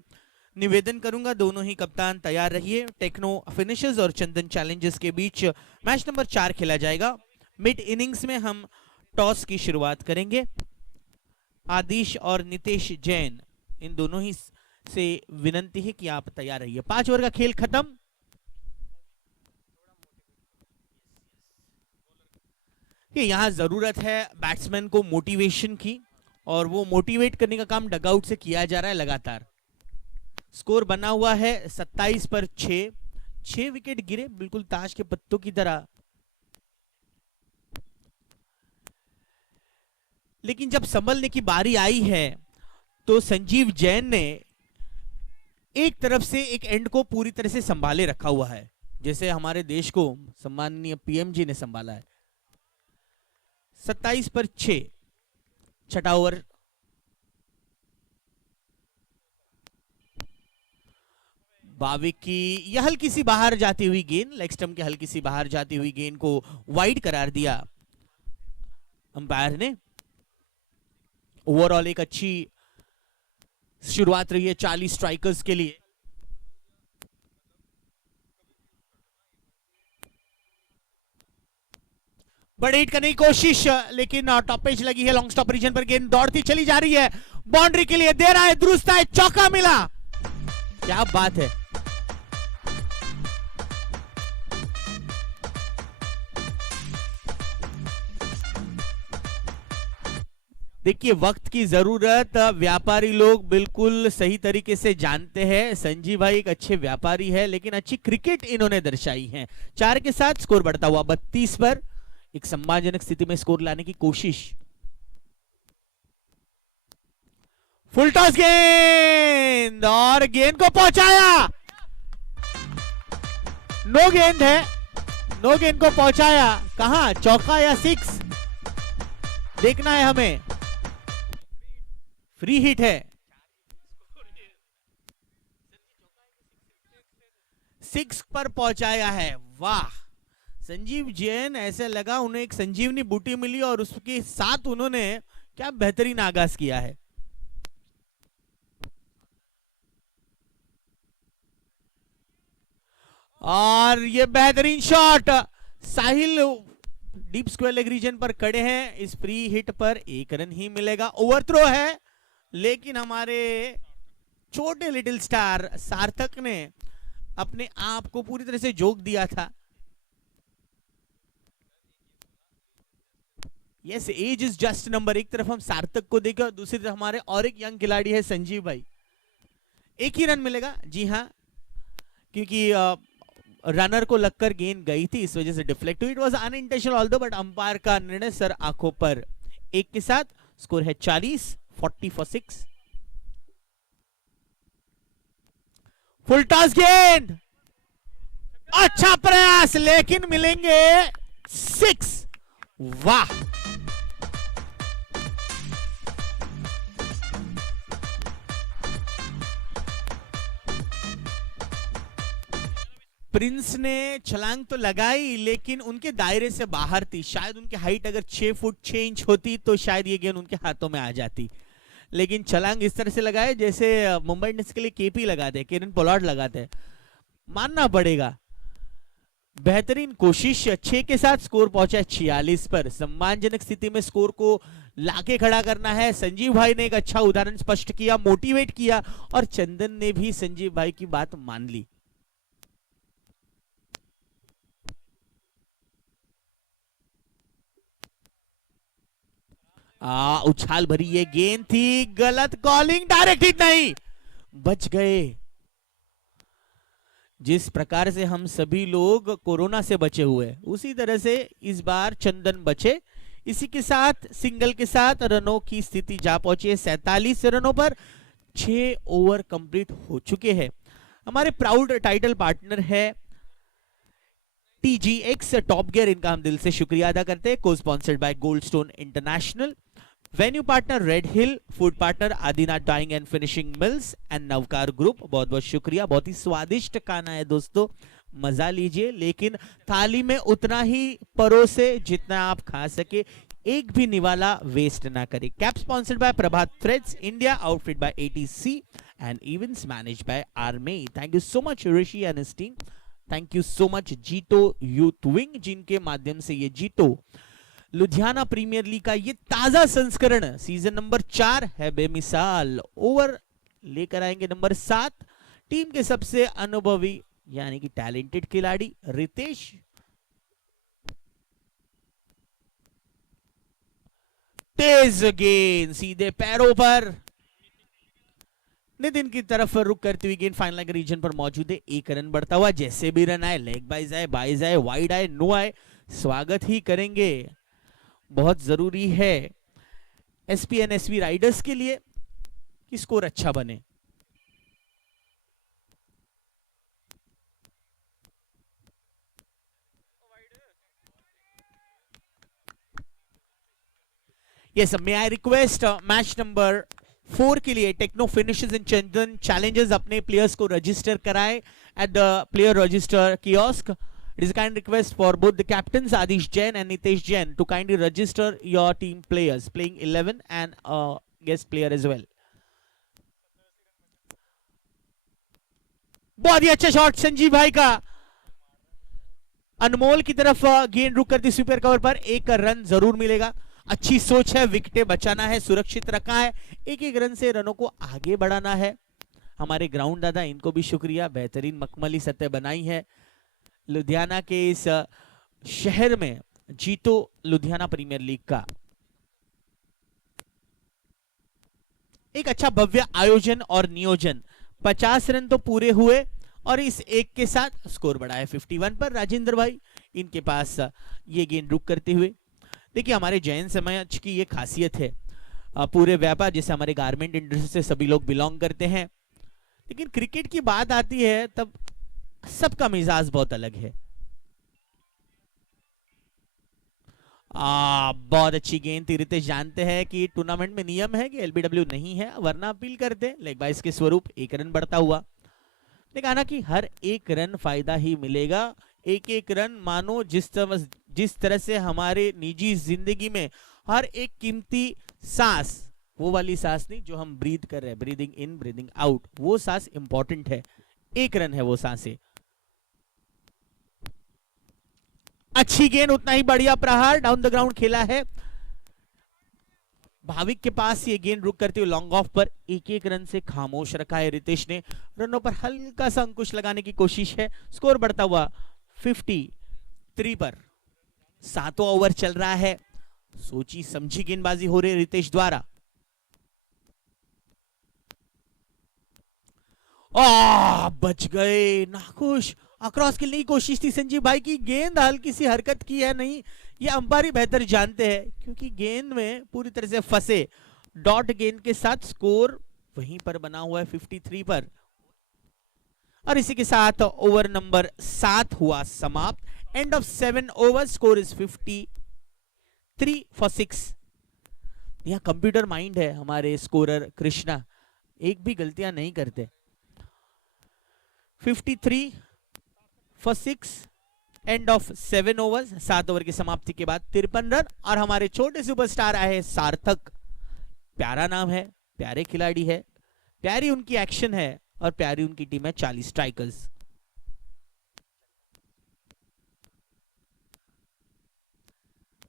निवेदन करूंगा, दोनों ही कप्तान तैयार रहिए। टेक्नो फिनिशर्स और चंदन चैलेंजर्स के बीच मैच नंबर 4 खेला जाएगा। मिड इनिंग्स में हम टॉस की शुरुआत करेंगे। आदिश और नितेश जैन, इन दोनों ही से विनंती है कि आप तैयार रहिए। 5 ओवर का खेल खत्म। कि यहाँ जरूरत है बैट्समैन को मोटिवेशन की, और वो मोटिवेट करने का काम डगआउट से किया जा रहा है लगातार। स्कोर बना हुआ है 27 पर 6 विकेट गिरे बिल्कुल ताश के पत्तों की तरह। लेकिन जब संभलने की बारी आई है तो संजीव जैन ने एक तरफ से एक एंड को पूरी तरह से संभाले रखा हुआ है, जैसे हमारे देश को सम्माननीय पीएम जी ने संभाला है। 27 पर 6, छठा ओवर। बाविक की यह हल्की सी बाहर जाती हुई गेंद, लेग स्टंप के हल्की सी बाहर जाती हुई गेंद को वाइड करार दिया अंपायर ने। ओवरऑल एक अच्छी शुरुआत रही है 40 स्ट्राइकर्स के लिए। बड़े हिट करने की कोशिश, लेकिन टॉप पेज लगी है। लॉन्ग स्टॉप रीजन पर गेंद दौड़ती चली जा रही है, बाउंड्री के लिए दे रहा है, दुरुस्त है, चौका मिला। क्या बात है। देखिए वक्त की जरूरत व्यापारी लोग बिल्कुल सही तरीके से जानते हैं। संजीव भाई एक अच्छे व्यापारी है, लेकिन अच्छी क्रिकेट इन्होंने दर्शाई है। 4 के साथ स्कोर बढ़ता हुआ 32 पर। एक सम्मानजनक स्थिति में स्कोर लाने की कोशिश। फुल टॉस गेंद, और गेंद को पहुंचाया। नो गेंद है, नो गेंद को पहुंचाया। कहां, चौका या 6 देखना है हमें। फ्री हिट है। 6 पर पहुंचाया है। वाह, संजीव जैन, ऐसे लगा उन्हें एक संजीवनी बूटी मिली और उसके साथ उन्होंने क्या बेहतरीन आगाज किया है। और ये बेहतरीन शॉट। साहिल डीप स्क्वायर लेग रीजन पर खड़े हैं। इस फ्री हिट पर 1 रन ही मिलेगा। ओवर थ्रो है, लेकिन हमारे छोटे लिटिल स्टार सार्थक ने अपने आप को पूरी तरह से जोक दिया था। Yes, age is just number. एक तरफ हम सार्थक को देखें और दूसरी तरफ हमारे और एक यंग खिलाड़ी है संजीव भाई। एक ही रन मिलेगा, जी हाँ, क्योंकि रनर को लगकर गेंद गई थी, इस वजह से डिफ्लेक्ट हुई। It was unintentional although, but umpire का निर्णय सर आंखों पर। एक के साथ स्कोर है 40 फॉर 6। फुल टॉस गेंद, अच्छा प्रयास, लेकिन मिलेंगे 6। वाह, प्रिंस ने छलांग तो लगाई लेकिन उनके दायरे से बाहर थी। शायद उनकी हाइट अगर 6 फुट 6 इंच होती तो शायद ये गेंद उनके हाथों में आ जाती, लेकिन छलांग इस तरह से लगाए जैसे मुंबई इंडियंस के लिए केपी लगाते, केरन पोलार्ड लगाते। मानना पड़ेगा, बेहतरीन कोशिश। 6 के साथ स्कोर पहुंचा है 46 पर। सम्मानजनक स्थिति में स्कोर को लाके खड़ा करना है। संजीव भाई ने एक अच्छा उदाहरण स्पष्ट किया, मोटिवेट किया, और चंदन ने भी संजीव भाई की बात मान ली। उछाल भरी ये गेंद थी, गलत कॉलिंग, डायरेक्ट हिट नहीं, बच गए। जिस प्रकार से हम सभी लोग कोरोना से बचे हुए, उसी तरह से इस बार चंदन बचे। इसी के साथ सिंगल के साथ रनों की स्थिति जा पहुंची है 47 रनों पर। 6 ओवर कंप्लीट हो चुके हैं। हमारे प्राउड टाइटल पार्टनर है TGX टॉप गियर, इनका हम दिल से शुक्रिया अदा करते हैं। को sponsored by Gold Stone International. Venue partner Red Hill, food partner Adinath dyeing and finishing mills and Navkar group. बहुत बहुत शुक्रिया। बहुत ही स्वादिष्ट खाना है दोस्तों, मजा लीजिए, लेकिन थाली में उतना ही परोसे जितना आप खा सके, एक भी निवाला वेस्ट ना करें। Cap sponsored by Prabhat threads India, outfit by ATC and events managed by army. Thank you so much Rishi and his team. Thank you so much JITO youth wing, जिनके माध्यम से ये जीतो लुधियाना प्रीमियर लीग का ये ताजा संस्करण सीजन नंबर 4 है बेमिसाल। ओवर लेकर आएंगे नंबर 7, टीम के सबसे अनुभवी यानी कि टैलेंटेड खिलाड़ी रितेश। तेज गेंद सीधे पैरों पर, नितिन की तरफ रुक करती हुई गेंद फाइनल के रीजन पर मौजूद है। 1 रन बढ़ता हुआ, जैसे भी रन आए, लेग बाइज आए, बाइज आए, वाइड आए, नो आए, स्वागत ही करेंगे। बहुत जरूरी है SP and SV राइडर्स के लिए कि स्कोर अच्छा बने। Yes, may I request match number 4 के लिए टेक्नो फिनिशेस इन चंदन चैलेंजर्स अपने प्लेयर्स को रजिस्टर कराएं at the player register kiosk. It is a kind request for both the captains Adish Jain and Nitesh Jain to kindly register your team players, playing 11 and guest player as well. बहुत ही अच्छा shot Sanjeev भाई का, अनमोल की तरफ गेंद रुक करती sweeper cover पर। 1 रन जरूर मिलेगा। अच्छी सोच है, विकेटें बचाना है, सुरक्षित रखा है, एक रन से रनों को आगे बढ़ाना है। हमारे ग्राउंड दादा, इनको भी शुक्रिया, बेहतरीन मखमली सतह बनाई है। लुधियाना के इस शहर में जीतो लुधियाना प्रीमियर लीग का। एक अच्छा भव्य आयोजन और नियोजन। 50 रन तो पूरे हुए और इस 1 के साथ स्कोर बढ़ा है 51 पर। राजेंद्र भाई, इनके पास ये गेंद रुक करते हुए। देखिए, हमारे जैन समाज की ये खासियत है, पूरे व्यापार जैसे हमारे गारमेंट इंडस्ट्री से सभी लोग बिलोंग करते हैं, लेकिन क्रिकेट की बात आती है तब सबका मिजाज बहुत अलग है। बहुत अच्छी गेंद थी। रितेश जानते हैं कि टूर्नामेंट में नियम है कि LBW नहीं है, वरना अपील करते। लेग बाइस के स्वरूप 1 रन बढ़ता हुआ। कहा ना कि हर 1 रन फायदा ही मिलेगा। 1 रन मानो जिस तरह से हमारे निजी जिंदगी में हर एक कीमती सांस, वो वाली सांस नहीं जो हम ब्रीथ कर रहे हैं, ब्रीदिंग इन ब्रीदिंग आउट, वो सांस इंपॉर्टेंट है। 1 रन है वो सांसें। अच्छी गेंद, उतना ही बढ़िया प्रहार, डाउन द ग्राउंड खेला है। भाविक के पास ये गेंद रुक करते हुए लॉन्ग ऑफ पर 1 रन से खामोश रखा है रितेश ने। रनों पर हल्का सा अंकुश लगाने की कोशिश है। स्कोर बढ़ता हुआ 53 पर। 7वां ओवर चल रहा है। सोची समझी गेंदबाजी हो रही रितेश द्वारा। बच गए, नाखुश। अक्रॉस खेलने की कोशिश थी संजीव भाई की, गेंद हल्की सी हरकत की है, नहीं ये अंपायर बेहतर जानते हैं क्योंकि गेंद में पूरी तरह से फंसे। डॉट गेंद के साथ स्कोर वहीं पर बना हुआ है 53 पर, और इसी के साथ ओवर नंबर 7 हुआ समाप्त। End of 7 over, score is 53 for 6। यह कंप्यूटर माइंड है हमारे स्कोरर कृष्णा, एक भी गलतियां नहीं करते। 53 for 6, end of 7 overs, 7 over की समाप्ति के बाद 53 रन। और हमारे छोटे सुपरस्टार आए सार्थक, प्यारा नाम है, प्यारे खिलाड़ी है, प्यारी उनकी एक्शन है और प्यारी उनकी टीम है 40 स्ट्राइकर्स।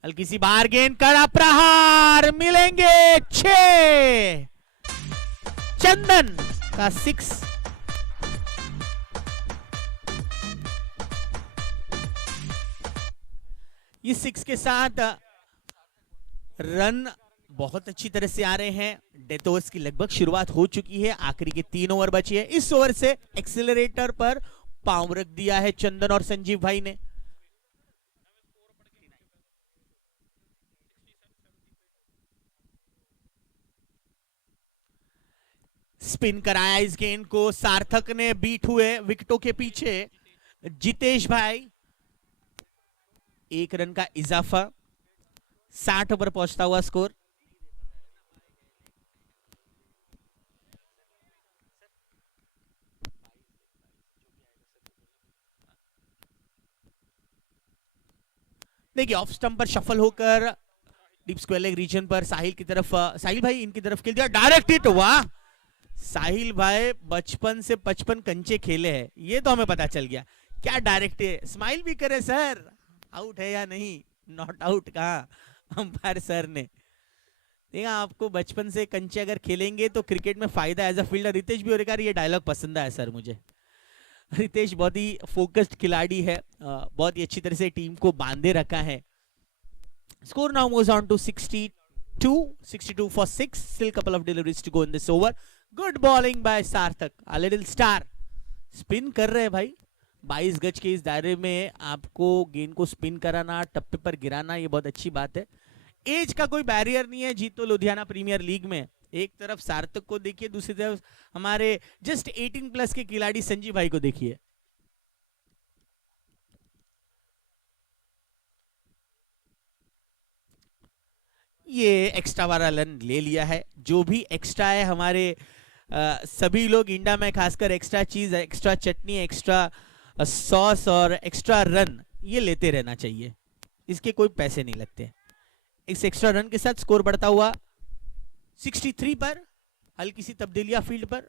हल्की सी बाहर गेंद, कड़ा प्रहार, मिलेंगे 6। चंदन का 6। ये 6 के साथ रन बहुत अच्छी तरह से आ रहे हैं। डेथ ओवर्स की लगभग शुरुआत हो चुकी है, आखिरी के 3 ओवर बचे हैं। इस ओवर से एक्सेलरेटर पर पांव रख दिया है चंदन और संजीव भाई ने। स्पिन कराया इस गेंद को, सार्थक ने बीट हुए विकेटों के पीछे जितेश भाई। 1 रन का इजाफा, 60 ओवर पहुंचता हुआ स्कोर। देखिए ऑफ स्टंप पर शफल होकर डीप स्क्वायर लेग रीजन पर साहिल की तरफ, साहिल भाई इनकी तरफ खेल दिया, डायरेक्ट हिट। वाह, साहिल भाई बचपन से 55 कंचे खेले हैं, ये तो हमें पता चल गया। क्या डायरेक्ट है, स्माइल भी करे सर, आउट है या नहीं, नॉट आउट कहा अंपायर सर ने। देखा, आपको बचपन से कंचे अगर खेलेंगे तो क्रिकेट में फायदा एज अ फील्डर। रितेश भी और ये डायलॉग पसंद आया सर मुझे। रितेश बहुत ही फोकस्ड खिलाड़ी है, बहुत ही अच्छी तरह से टीम को बांधे रखा है। Score now moves on to 62 for 6, still couple of deliveries to go in this over. Good bowling by सार्थक, a little star, स्पिन कर रहे हैं भाई। 22 गज के इस दायरे में आपको गेंद को स्पिन कराना, टप्पे पर गिराना, ये बहुत अच्छी बात है। एज का कोई बैरियर नहीं है जीतो लुधियाना प्रीमियर लीग में। एक तरफ सार्थक को देखिए, दूसरी तरफ हमारे जस्ट 18 प्लस के खिलाड़ी संजीव भाई को देखिए। ये एक्स्ट्रा वाला रन ले लिया है, जो भी एक्स्ट्रा है हमारे सभी लोग इंडिया में, खासकर एक्स्ट्रा चीज, एक्स्ट्रा चटनी, एक्स्ट्रा सॉस और एक्स्ट्रा रन ये लेते रहना चाहिए, इसके कोई पैसे नहीं लगते। इस एक्स्ट्रा रन के साथ स्कोर बढ़ता हुआ 63 पर, हल्की सी तब्दीलियां फील्ड पर।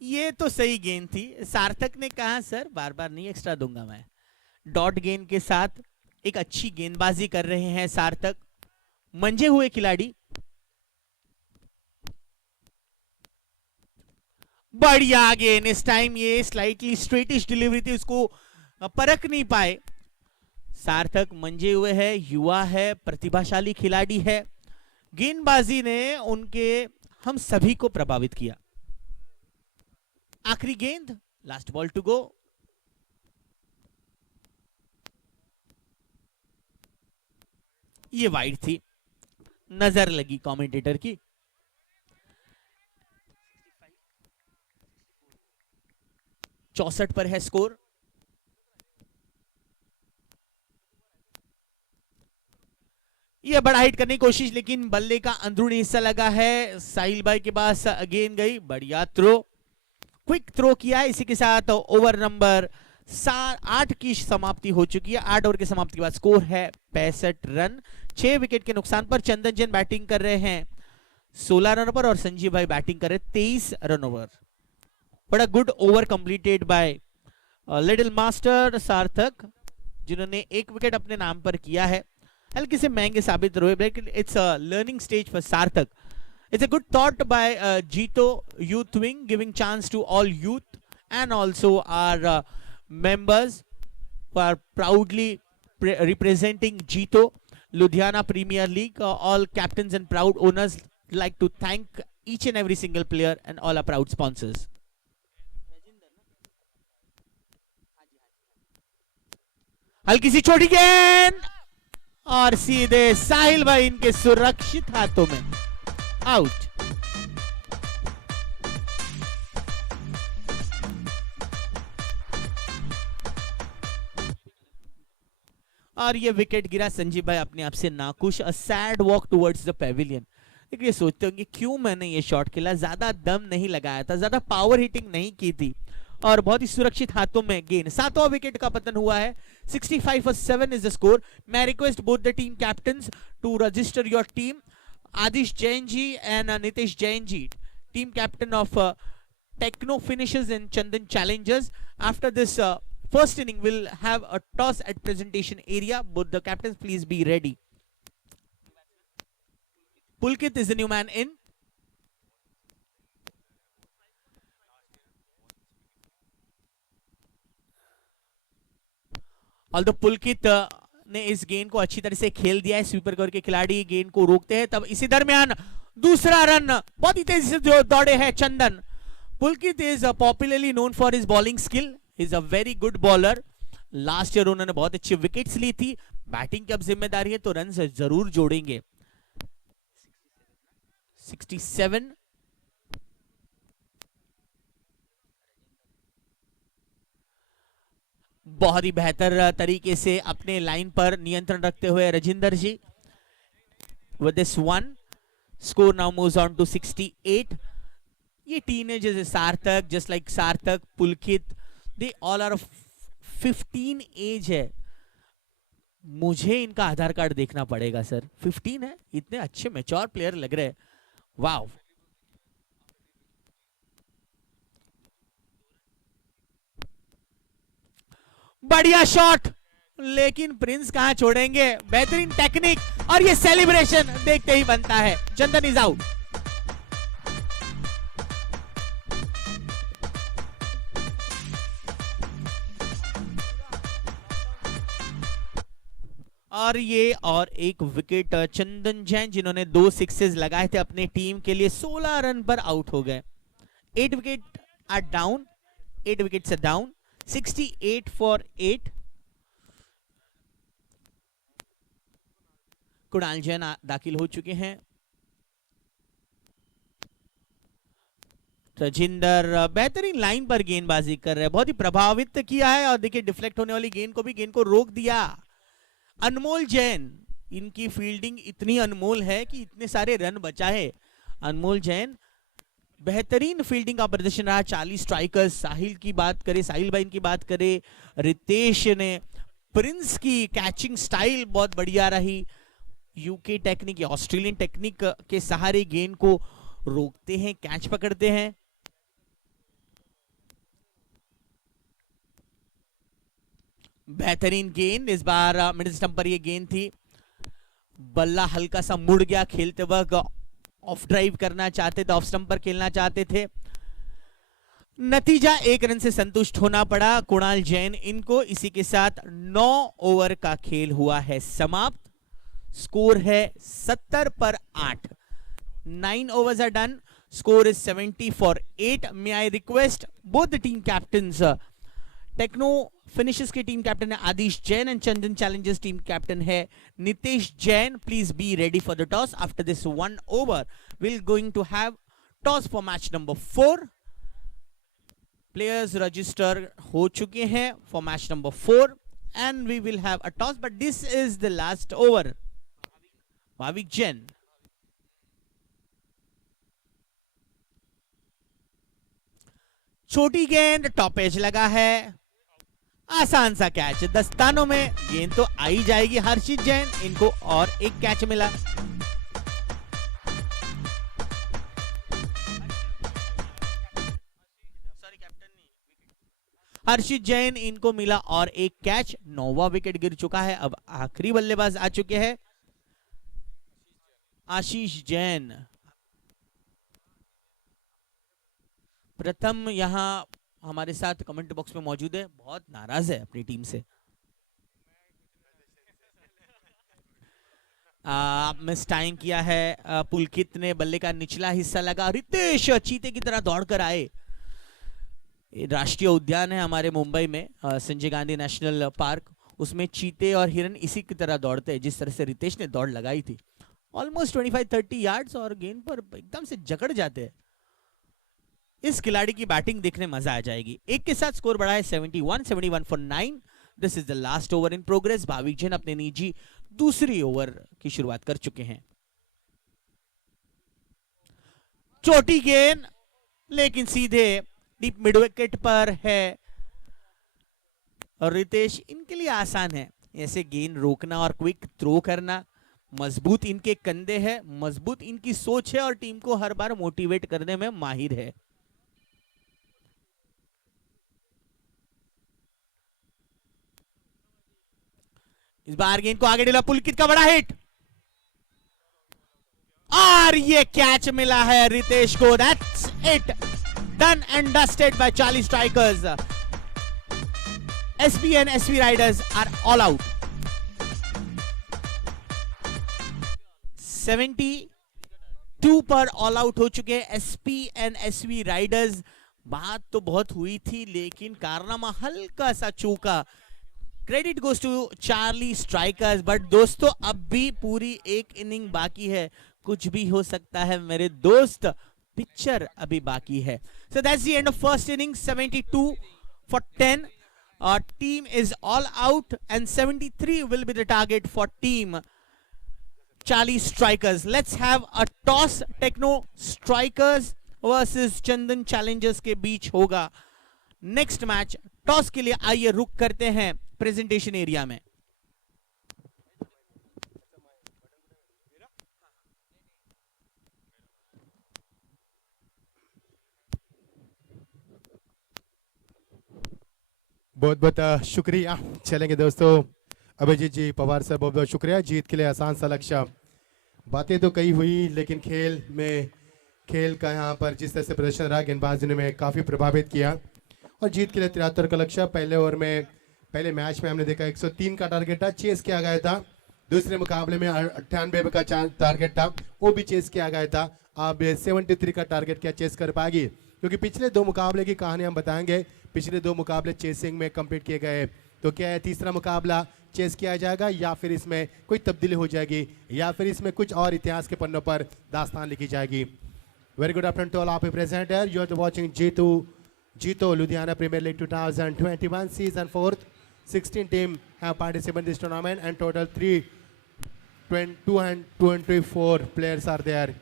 ये तो सही गेंद थी, सार्थक ने कहा सर बार बार नहीं एक्स्ट्रा दूंगा मैं। डॉट गेंद के साथ एक अच्छी गेंदबाजी कर रहे हैं सार्थक, मंझे हुए खिलाड़ी। बढ़िया गेंद, इस टाइम ये स्लाइटली स्ट्रेटिश डिलीवरी थी, उसको परख नहीं पाए। सार्थक मंझे हुए है, युवा है, प्रतिभाशाली खिलाड़ी है। गेंदबाजी ने उनके हम सभी को प्रभावित किया। आखिरी गेंद, लास्ट बॉल टू गो। ये वाइड थी, नजर लगी कमेंटेटर की। 64 पर है स्कोर। ये बड़ा हिट करने की कोशिश, लेकिन बल्ले का अंदरूनी हिस्सा लगा है। साहिल भाई के पास गेंद गई, बढ़िया थ्रो, क्विक थ्रो किया है। इसी के साथ ओवर नंबर 8 की समाप्ति हो चुकी है। 8 ओवर की समाप्ति के बाद स्कोर है 65 रन। 6 विकेट के नुकसान पर चंदन जैन बैटिंग कर रहे हैं 16 रन पर, और संजीव भाई बैटिंग कर रहे हैं 23 रन ओवर। बड़ा good over completed by little master सार्थक, जिन्होंने 1 विकेट अपने नाम पर किया है। हल्के से महंगे साबित हुए, लेकिन it's a learning stage for सार्थक। It's a good thought by Jito Youth Wing, giving chance to all youth and also our members who are proudly representing Jito, Ludhiana Premier League, all captains and proud owners, like to thank each and every single player and all our proud sponsors. हल्की सी छोटी गेंद और सीधे साहिल भाई इनके सुरक्षित हाथों में, आउट। और ये विकेट गिरा, संजीव भाई अपने आप से नाखुश, a sad walk towards the Pavilion. देखिए सोचते होंगे क्यों मैंने ये शॉट खेला, ज्यादा दम नहीं लगाया था, ज्यादा पावर हिटिंग नहीं की थी और बहुत ही सुरक्षित हाथों में गेंद। 7वां विकेट का पतन हुआ है। 65 for 7 is the score. May I request both the team captains to register your team. Adish Jain ji and Nitesh Jain ji, team captain of Techno Finishes and Chandan Challengers. After this first inning, we'll have a toss at presentation area. Both the captains, please be ready. Pulkit is the new man in. Although Pulkit ने इस गेंद को अच्छी तरह से खेल दिया है, स्वीपर करके खिलाड़ी गेंद को रोकते हैं, तब इसी दरमियान दूसरा रन बहुत ही तेजी से जो दौड़े हैं Chandan. Pulkit is popularly known for his bowling skill, is a very good bowler. Last year उन्होंने बहुत अच्छी विकेट्स ली थी, बैटिंग की अब जिम्मेदारी है तो रन जरूर जोड़ेंगे। 67 बहुत ही बेहतर तरीके से अपने लाइन पर नियंत्रण रखते हुए रजिंदर जी। With this one, score now moves on to 68. ये टीनेजर्स है, सार्थक, just like सार्थक, पुलकित, they all are 15 एज है। मुझे इनका आधार कार्ड देखना पड़ेगा सर। 15 है, इतने अच्छे मैच्योर प्लेयर लग रहे हैं। वाव, बढ़िया शॉट, लेकिन प्रिंस कहां छोड़ेंगे। बेहतरीन टेक्निक और ये सेलिब्रेशन देखते ही बनता है। चंदन इज आउट। और ये और एक विकेट चंदन जैन, जिन्होंने 2 सिक्सेस लगाए थे अपने टीम के लिए, 16 रन पर आउट हो गए। 8 wicket are down, 8 wickets are down. 68 for 8। Kunal Jain दाखिल हो चुके हैं। रजिंदर बेहतरीन लाइन पर गेंदबाजी कर रहे हैं, बहुत ही प्रभावित किया है और देखिए डिफ्लेक्ट होने वाली गेंद को भी, गेंद को रोक दिया। अनमोल जैन, इनकी फील्डिंग इतनी अनमोल है कि इतने सारे रन बचाए। अनमोल जैन बेहतरीन फील्डिंग का प्रदर्शन रहा। 40 स्ट्राइकर्स, साहिल की बात करें, साहिल भाई की बात करें, रितेश ने, प्रिंस की कैचिंग स्टाइल बहुत बढ़िया रही। यूके टेक्निक या ऑस्ट्रेलियन टेक्निक के सहारे गेंद को रोकते हैं, कैच पकड़ते हैं। बेहतरीन गेंद, इस बार मिडिल स्टंप पर ये गेंद थी। बल्ला हल्का सा मुड़ गया खेलते वक्त, ऑफ ड्राइव करना चाहते थे, ऑफ स्टंप पर खेलना चाहते थे। नतीजा 1 रन से संतुष्ट होना पड़ा कुणाल जैन इनको। इसी के साथ 9 ओवर का खेल हुआ है समाप्त। स्कोर है 70 पर 8। 9 overs are done. Score is 70 for 8. May I request both the team captains, Techno Finishes के टीम कैप्टन है Aadish Jain and Chandan Challengers team captain है Nitesh Jain, please be ready for the toss. After this 1 over we're going to have toss for match number 4. Players register हो चुके हैं for match number 4 and we will have a toss, but this is the last over. Bhavik Jain, छोटी गेंद, top edge लगा है, आसान सा catch. दस्तानों में गेंद तो आई जाएगी। हर्षित जैन, इनको और एक कैच मिला। हर्षित जैन, इनको मिला और एक कैच। 9वां विकेट गिर चुका है। अब आखिरी बल्लेबाज आ चुके हैं आशीष जैन। प्रथम यहां हमारे साथ कमेंट बॉक्स में मौजूद है, बहुत नाराज है अपनी टीम से। मिस टाइम किया है पुलकित ने, बल्ले का निचला हिस्सा लगा, रितेश चीते की तरह दौड़कर आए। राष्ट्रीय उद्यान है हमारे मुंबई में, संजय गांधी नेशनल पार्क, उसमें चीते और हिरन इसी की तरह दौड़ते हैं जिस तरह से रितेश ने दौड़ लगाई थी। ऑलमोस्ट 25-30 यार्ड्स और गेंद पर एकदम से जकड़ जाते हैं। इस खिलाड़ी की बैटिंग देखने मजा आ जाएगी। एक के साथ स्कोर बढ़ा है 71 for 9। This is the last over in progress. Bhavik Jain अपने निजी दूसरी ओवर की शुरुआत कर चुके हैं। छोटी गेंद लेकिन सीधे डीप मिड विकेट पर है और रितेश, इनके लिए आसान है ऐसे गेंद रोकना और क्विक थ्रो करना। मजबूत इनके कंधे हैं, मजबूत इनकी सोच है और टीम को हर बार मोटिवेट करने में माहिर है। इस बार गेंद को आगे डिला, पुलकित का बड़ा हिट और ये कैच मिला है रितेश को। That's it, done and dusted by Charlie strikers. SP and SV riders are all out. 72 पर ऑल आउट हो चुके हैं एसपी एंड एसवी राइडर्स। बात तो बहुत हुई थी लेकिन कारनामा हल्का सा चूका। Credit goes to Charlie strikers. But दोस्तों अब भी पूरी एक इनिंग बाकी है, कुछ भी हो सकता है मेरे दोस्त, पिक्चर अभी बाकी है। So that's the end of first inning. 72 for 10. Our team is all out and 73 will be the target for team Charlie Strikers. Let's have a toss. Techno Strikers versus Chandan Challengers के बीच होगा next match. Toss के लिए आइए रुक करते हैं presentation area में। बहुत बहुत शुक्रिया। चलेंगे दोस्तों, अभिजीत जी, पवार सर, बहुत बहुत शुक्रिया। जीत के लिए आसान सा लक्ष्य। बातें तो कई हुई लेकिन खेल का यहाँ पर जिस तरह से प्रदर्शन रहा, गेंदबाजी ने में काफ़ी प्रभावित किया और जीत के लिए 73 का लक्ष्य। पहले ओवर में, पहले मैच में हमने देखा 103 का टारगेट था, चेस किया गया था। दूसरे मुकाबले में 98 का टारगेट था, वो भी चेस किया गया था। अब 73 का टारगेट क्या चेस कर पाएगी? क्योंकि पिछले दो मुकाबले की कहानी हम बताएंगे। पिछले दो मुकाबले चेसिंग में कंप्लीट किए गए, तो क्या है तीसरा मुकाबला चेस किया जाएगा या फिर इसमें कोई तब्दीली हो जाएगी या फिर इसमें कुछ और इतिहास के पन्नों पर दास्तान लिखी जाएगी? Very good afternoon to all of present here. You are watching JITO Ludhiana Premier League 2021 season 4th. 16 teams have participated in this tournament and total 224 players are there.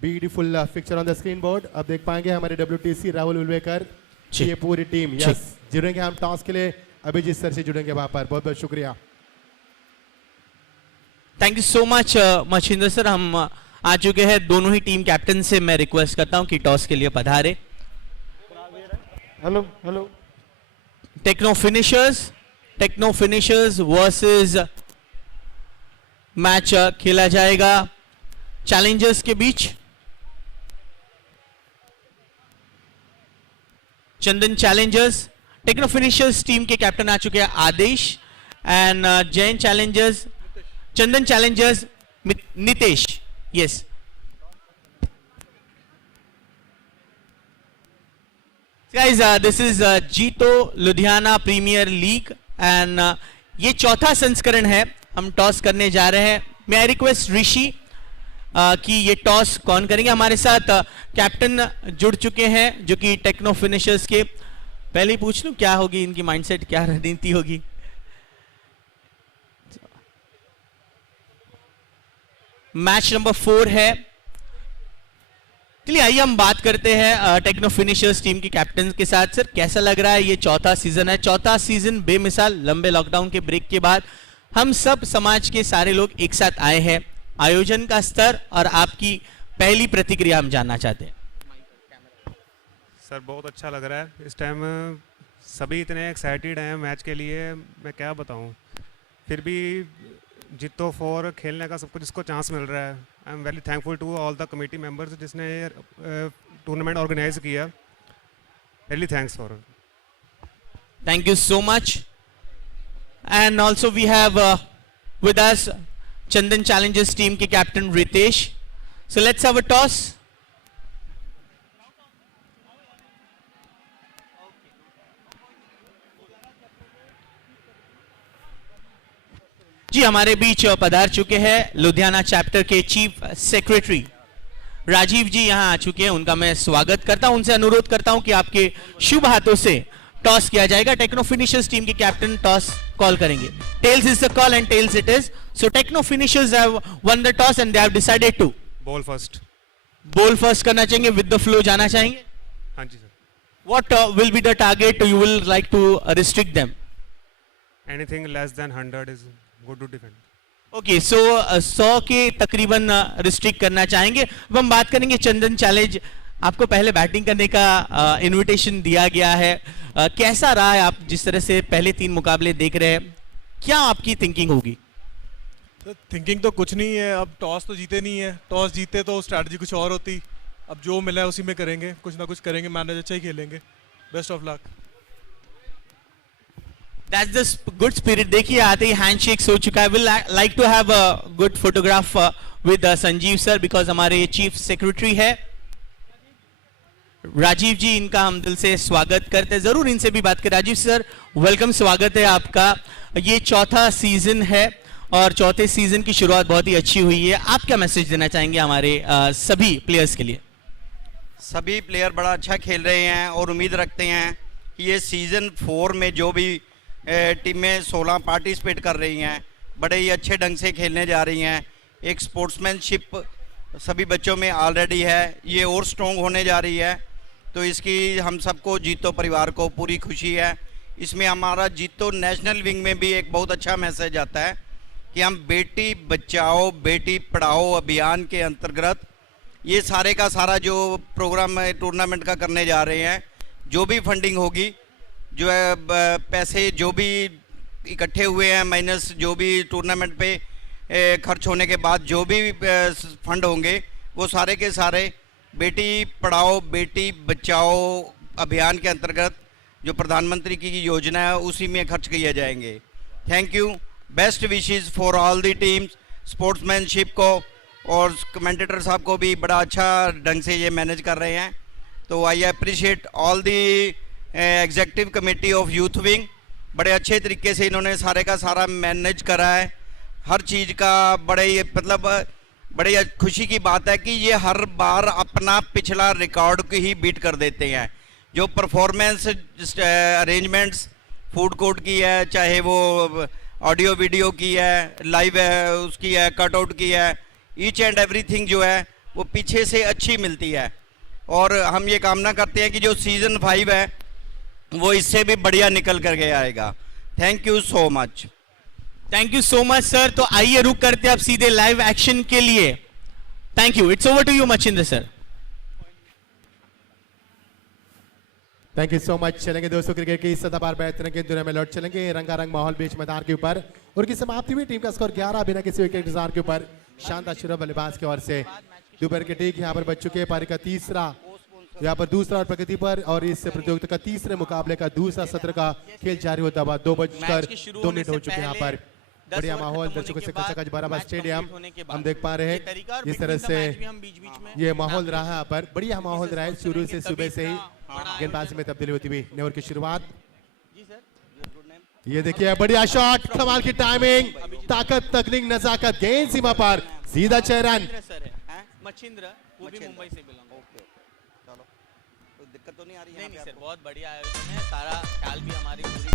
Beautiful fixture on the screen board. अब देख पाएंगे हमारे WTC Rahul उल्वेकर, ये पूरी team. Yes, जुड़ेंगे हम toss के लिए, अभिजीत सर से जुड़ेंगे वहां पर। बहुत बहुत शुक्रिया। Thank you so much Machhindra sir. हम आ चुके हैं, दोनों ही टीम कैप्टन से मैं रिक्वेस्ट करता हूं कि टॉस के लिए पधारे। Hello hello. Techno finishers versus match खेला जाएगा चैलेंजर्स के बीच। Chandan Challengers, Techno Finishers team के कैप्टन आ चुके हैं Aadesh and Jain Challengers, Chandan Challengers Nitesh. Yes guys, this is जीतो लुधियाना प्रीमियर लीग एंड ये चौथा संस्करण है। हम टॉस करने जा रहे हैं। मैं आई रिक्वेस्ट ऋषि कि ये टॉस कौन करेंगे। हमारे साथ कैप्टन जुड़ चुके हैं जो कि टेक्नो फिनिशर्स के। पहले ही पूछ लूं क्या होगी इनकी माइंडसेट, क्या रणनीति होगी? मैच नंबर 4 है। चलिए आइए हम बात करते हैं टेक्नो फिनिशर्स टीम के कैप्टन के साथ। सर कैसा लग रहा है? ये चौथा सीजन है, चौथा सीजन बेमिसाल। लंबे लॉकडाउन के ब्रेक के बाद हम सब समाज के सारे लोग एक साथ आए हैं। आयोजन का स्तर और आपकी पहली प्रतिक्रिया हम जानना चाहते हैं। सर बहुत अच्छा लग रहा है। इस टाइम सभी इतने एक्साइटेड हैं मैच के लिए, मैं क्या बताऊं। फिर भी जीतो 4 खेलने का सबको जिसको चांस मिल रहा है, I am very thankful to all the committee members जिसने टूर्नामेंट ऑर्गेनाइज किया। Really thanks for it. Thank you so much. And also we have with us Chandan Challengers team के captain Ritesh. So let's have a toss. जी हमारे बीच पधार चुके हैं Ludhiana chapter के chief secretary Rajiv जी यहां आ चुके हैं। उनका मैं स्वागत करता हूं, उनसे अनुरोध करता हूं कि आपके शुभ हाथों से टॉस किया जाएगा। टेक्नो फिनिशर्स टीम के कैप्टन टॉस कॉल करेंगे। Tails is the call and tails it is. So Techno Finishers have won the toss and they have decided to Ball first. Ball first करना चाहेंगे, with the flow जाना चाहेंगे। हाँ जी sir. What will be the target you will like to restrict them? Anything less than 100 is good to defend. Okay so 100 के तकरीबन restrict करना चाहेंगे। अब हम बात करेंगे चंदन चैलेंज। आपको पहले बैटिंग करने का इनविटेशन दिया गया है, कैसा रहा है? आप जिस तरह से पहले 3 मुकाबले देख रहे हैं, क्या आपकी थिंकिंग होगी? थिंकिंग तो कुछ नहीं है, अब टॉस तो जीते नहीं है। टॉस जीते तो स्ट्रैटेजी कुछ और होती। अब जो मिला है उसी में करेंगे, कुछ ना कुछ करेंगे, मैनेज अच्छा ही खेलेंगे। Best of luck. That's the good spirit. देखिए आते ही हैंडशेक्स हो चुका है। Will like to have a good photograph with Sanjeev sir because हमारे चीफ सेक्रेटरी है राजीव जी। इनका हम दिल से स्वागत करते हैं। जरूर इनसे भी बात करें। राजीव सर वेलकम, स्वागत है आपका। ये चौथा सीजन है और चौथे सीजन की शुरुआत बहुत ही अच्छी हुई है। आप क्या मैसेज देना चाहेंगे हमारे सभी प्लेयर्स के लिए? सभी प्लेयर बड़ा अच्छा खेल रहे हैं और उम्मीद रखते हैं कि ये सीज़न 4 में जो भी टीमें 16 पार्टिसिपेट कर रही हैं बड़े ही अच्छे ढंग से खेलने जा रही हैं। एक स्पोर्ट्समैनशिप सभी बच्चों में ऑलरेडी है, ये और स्ट्रॉन्ग होने जा रही है। तो इसकी हम सबको जीतो परिवार को पूरी खुशी है। इसमें हमारा जीतो नेशनल विंग में भी एक बहुत अच्छा मैसेज आता है कि हम बेटी बचाओ बेटी पढ़ाओ अभियान के अंतर्गत ये सारे का सारा जो प्रोग्राम टूर्नामेंट का करने जा रहे हैं। जो भी फंडिंग होगी, जो है पैसे जो भी इकट्ठे हुए हैं माइनस जो भी टूर्नामेंट पे खर्च होने के बाद जो भी फंड होंगे, वो सारे के सारे बेटी पढ़ाओ बेटी बचाओ अभियान के अंतर्गत जो प्रधानमंत्री की योजना है उसी में खर्च किए जाएंगे। Thank you, best wishes for all the teams. Sportsmanship को और कमेंटेटर साहब को भी बड़ा अच्छा ढंग से ये मैनेज कर रहे हैं। तो I appreciate all the executive committee of youth wing. बड़े अच्छे तरीके से इन्होंने सारे का सारा मैनेज करा है हर चीज़ का। बड़े खुशी की बात है कि ये हर बार अपना पिछला रिकॉर्ड को ही बीट कर देते हैं। जो परफॉर्मेंस अरेंजमेंट्स फूड कोर्ट की है, चाहे वो ऑडियो वीडियो की है, लाइव है उसकी है, कटआउट की है, ईच एंड एवरीथिंग जो है वो पीछे से अच्छी मिलती है। और हम ये कामना करते हैं कि जो सीज़न 5 है वो इससे भी बढ़िया निकल करके आएगा। Thank you so much. Thank you so much sir. तो आइए रुक करते अब सीधे लाइव एक्शन के लिए। Thank you, it's over to you Machhindra sir. Thank you so much. चलेंगे दोस्तों क्रिकेट की सतह पर बेहतरीन की दुनिया में लौट चलेंगे। रंगारंग माहौल बीच मैदान के ऊपर और की समाप्ति हुई। टीम का स्कोर 11 बिना किसी विकेट इंतजार के ऊपर। शानदार शुरू बल्लेबाज की ओर से। दोपहर के ठीक यहाँ पर बच चुके हैं पारी का तीसरा, यहाँ पर दूसरा और प्रगति पर। और इस प्रतियोगिता का तीसरे मुकाबले का दूसरा सत्र का खेल जारी होता हुआ 2:02 हो चुके हैं। यहाँ पर बढ़िया माहौल, दर्शकों से खचाखच भरा स्टेडियम हम देख पा रहे हैं। जिस तरह से ये माहौल रहा है यहाँ पर, बढ़िया माहौल रहा है शुरू से। सुबह से ही गेंदबाजी में तब्दीली होती हुई नेवर की शुरुआत। ये देखिए बढ़िया शॉट, कमाल की टाइमिंग, ताकत तकनीक नजाकत, गेंद सीमा पर सीधा 6 रन। मच्छिंद्र वो भी मुंबई से बिलोंग। चलो कोई दिक्कत तो नहीं आ रही है? नहीं सर, बहुत बढ़िया आयोजन है। सारा ख्याल भी हमारी पूरी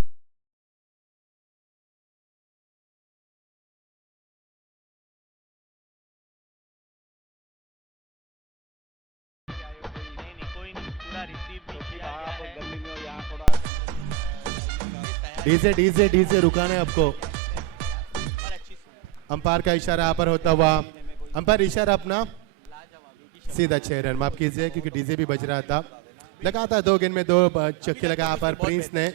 डीजे डीजे डीजे रुकाना है आपको। अंपायर का इशारा यहाँ पर होता हुआ, अंपायर इशारा अपना सीधा 6 रन। माफ कीजिए क्योंकि डीजे भी बज रहा था। लगातार 2 गेंद में 2 चक्के लगा यहाँ पर प्रिंस ने।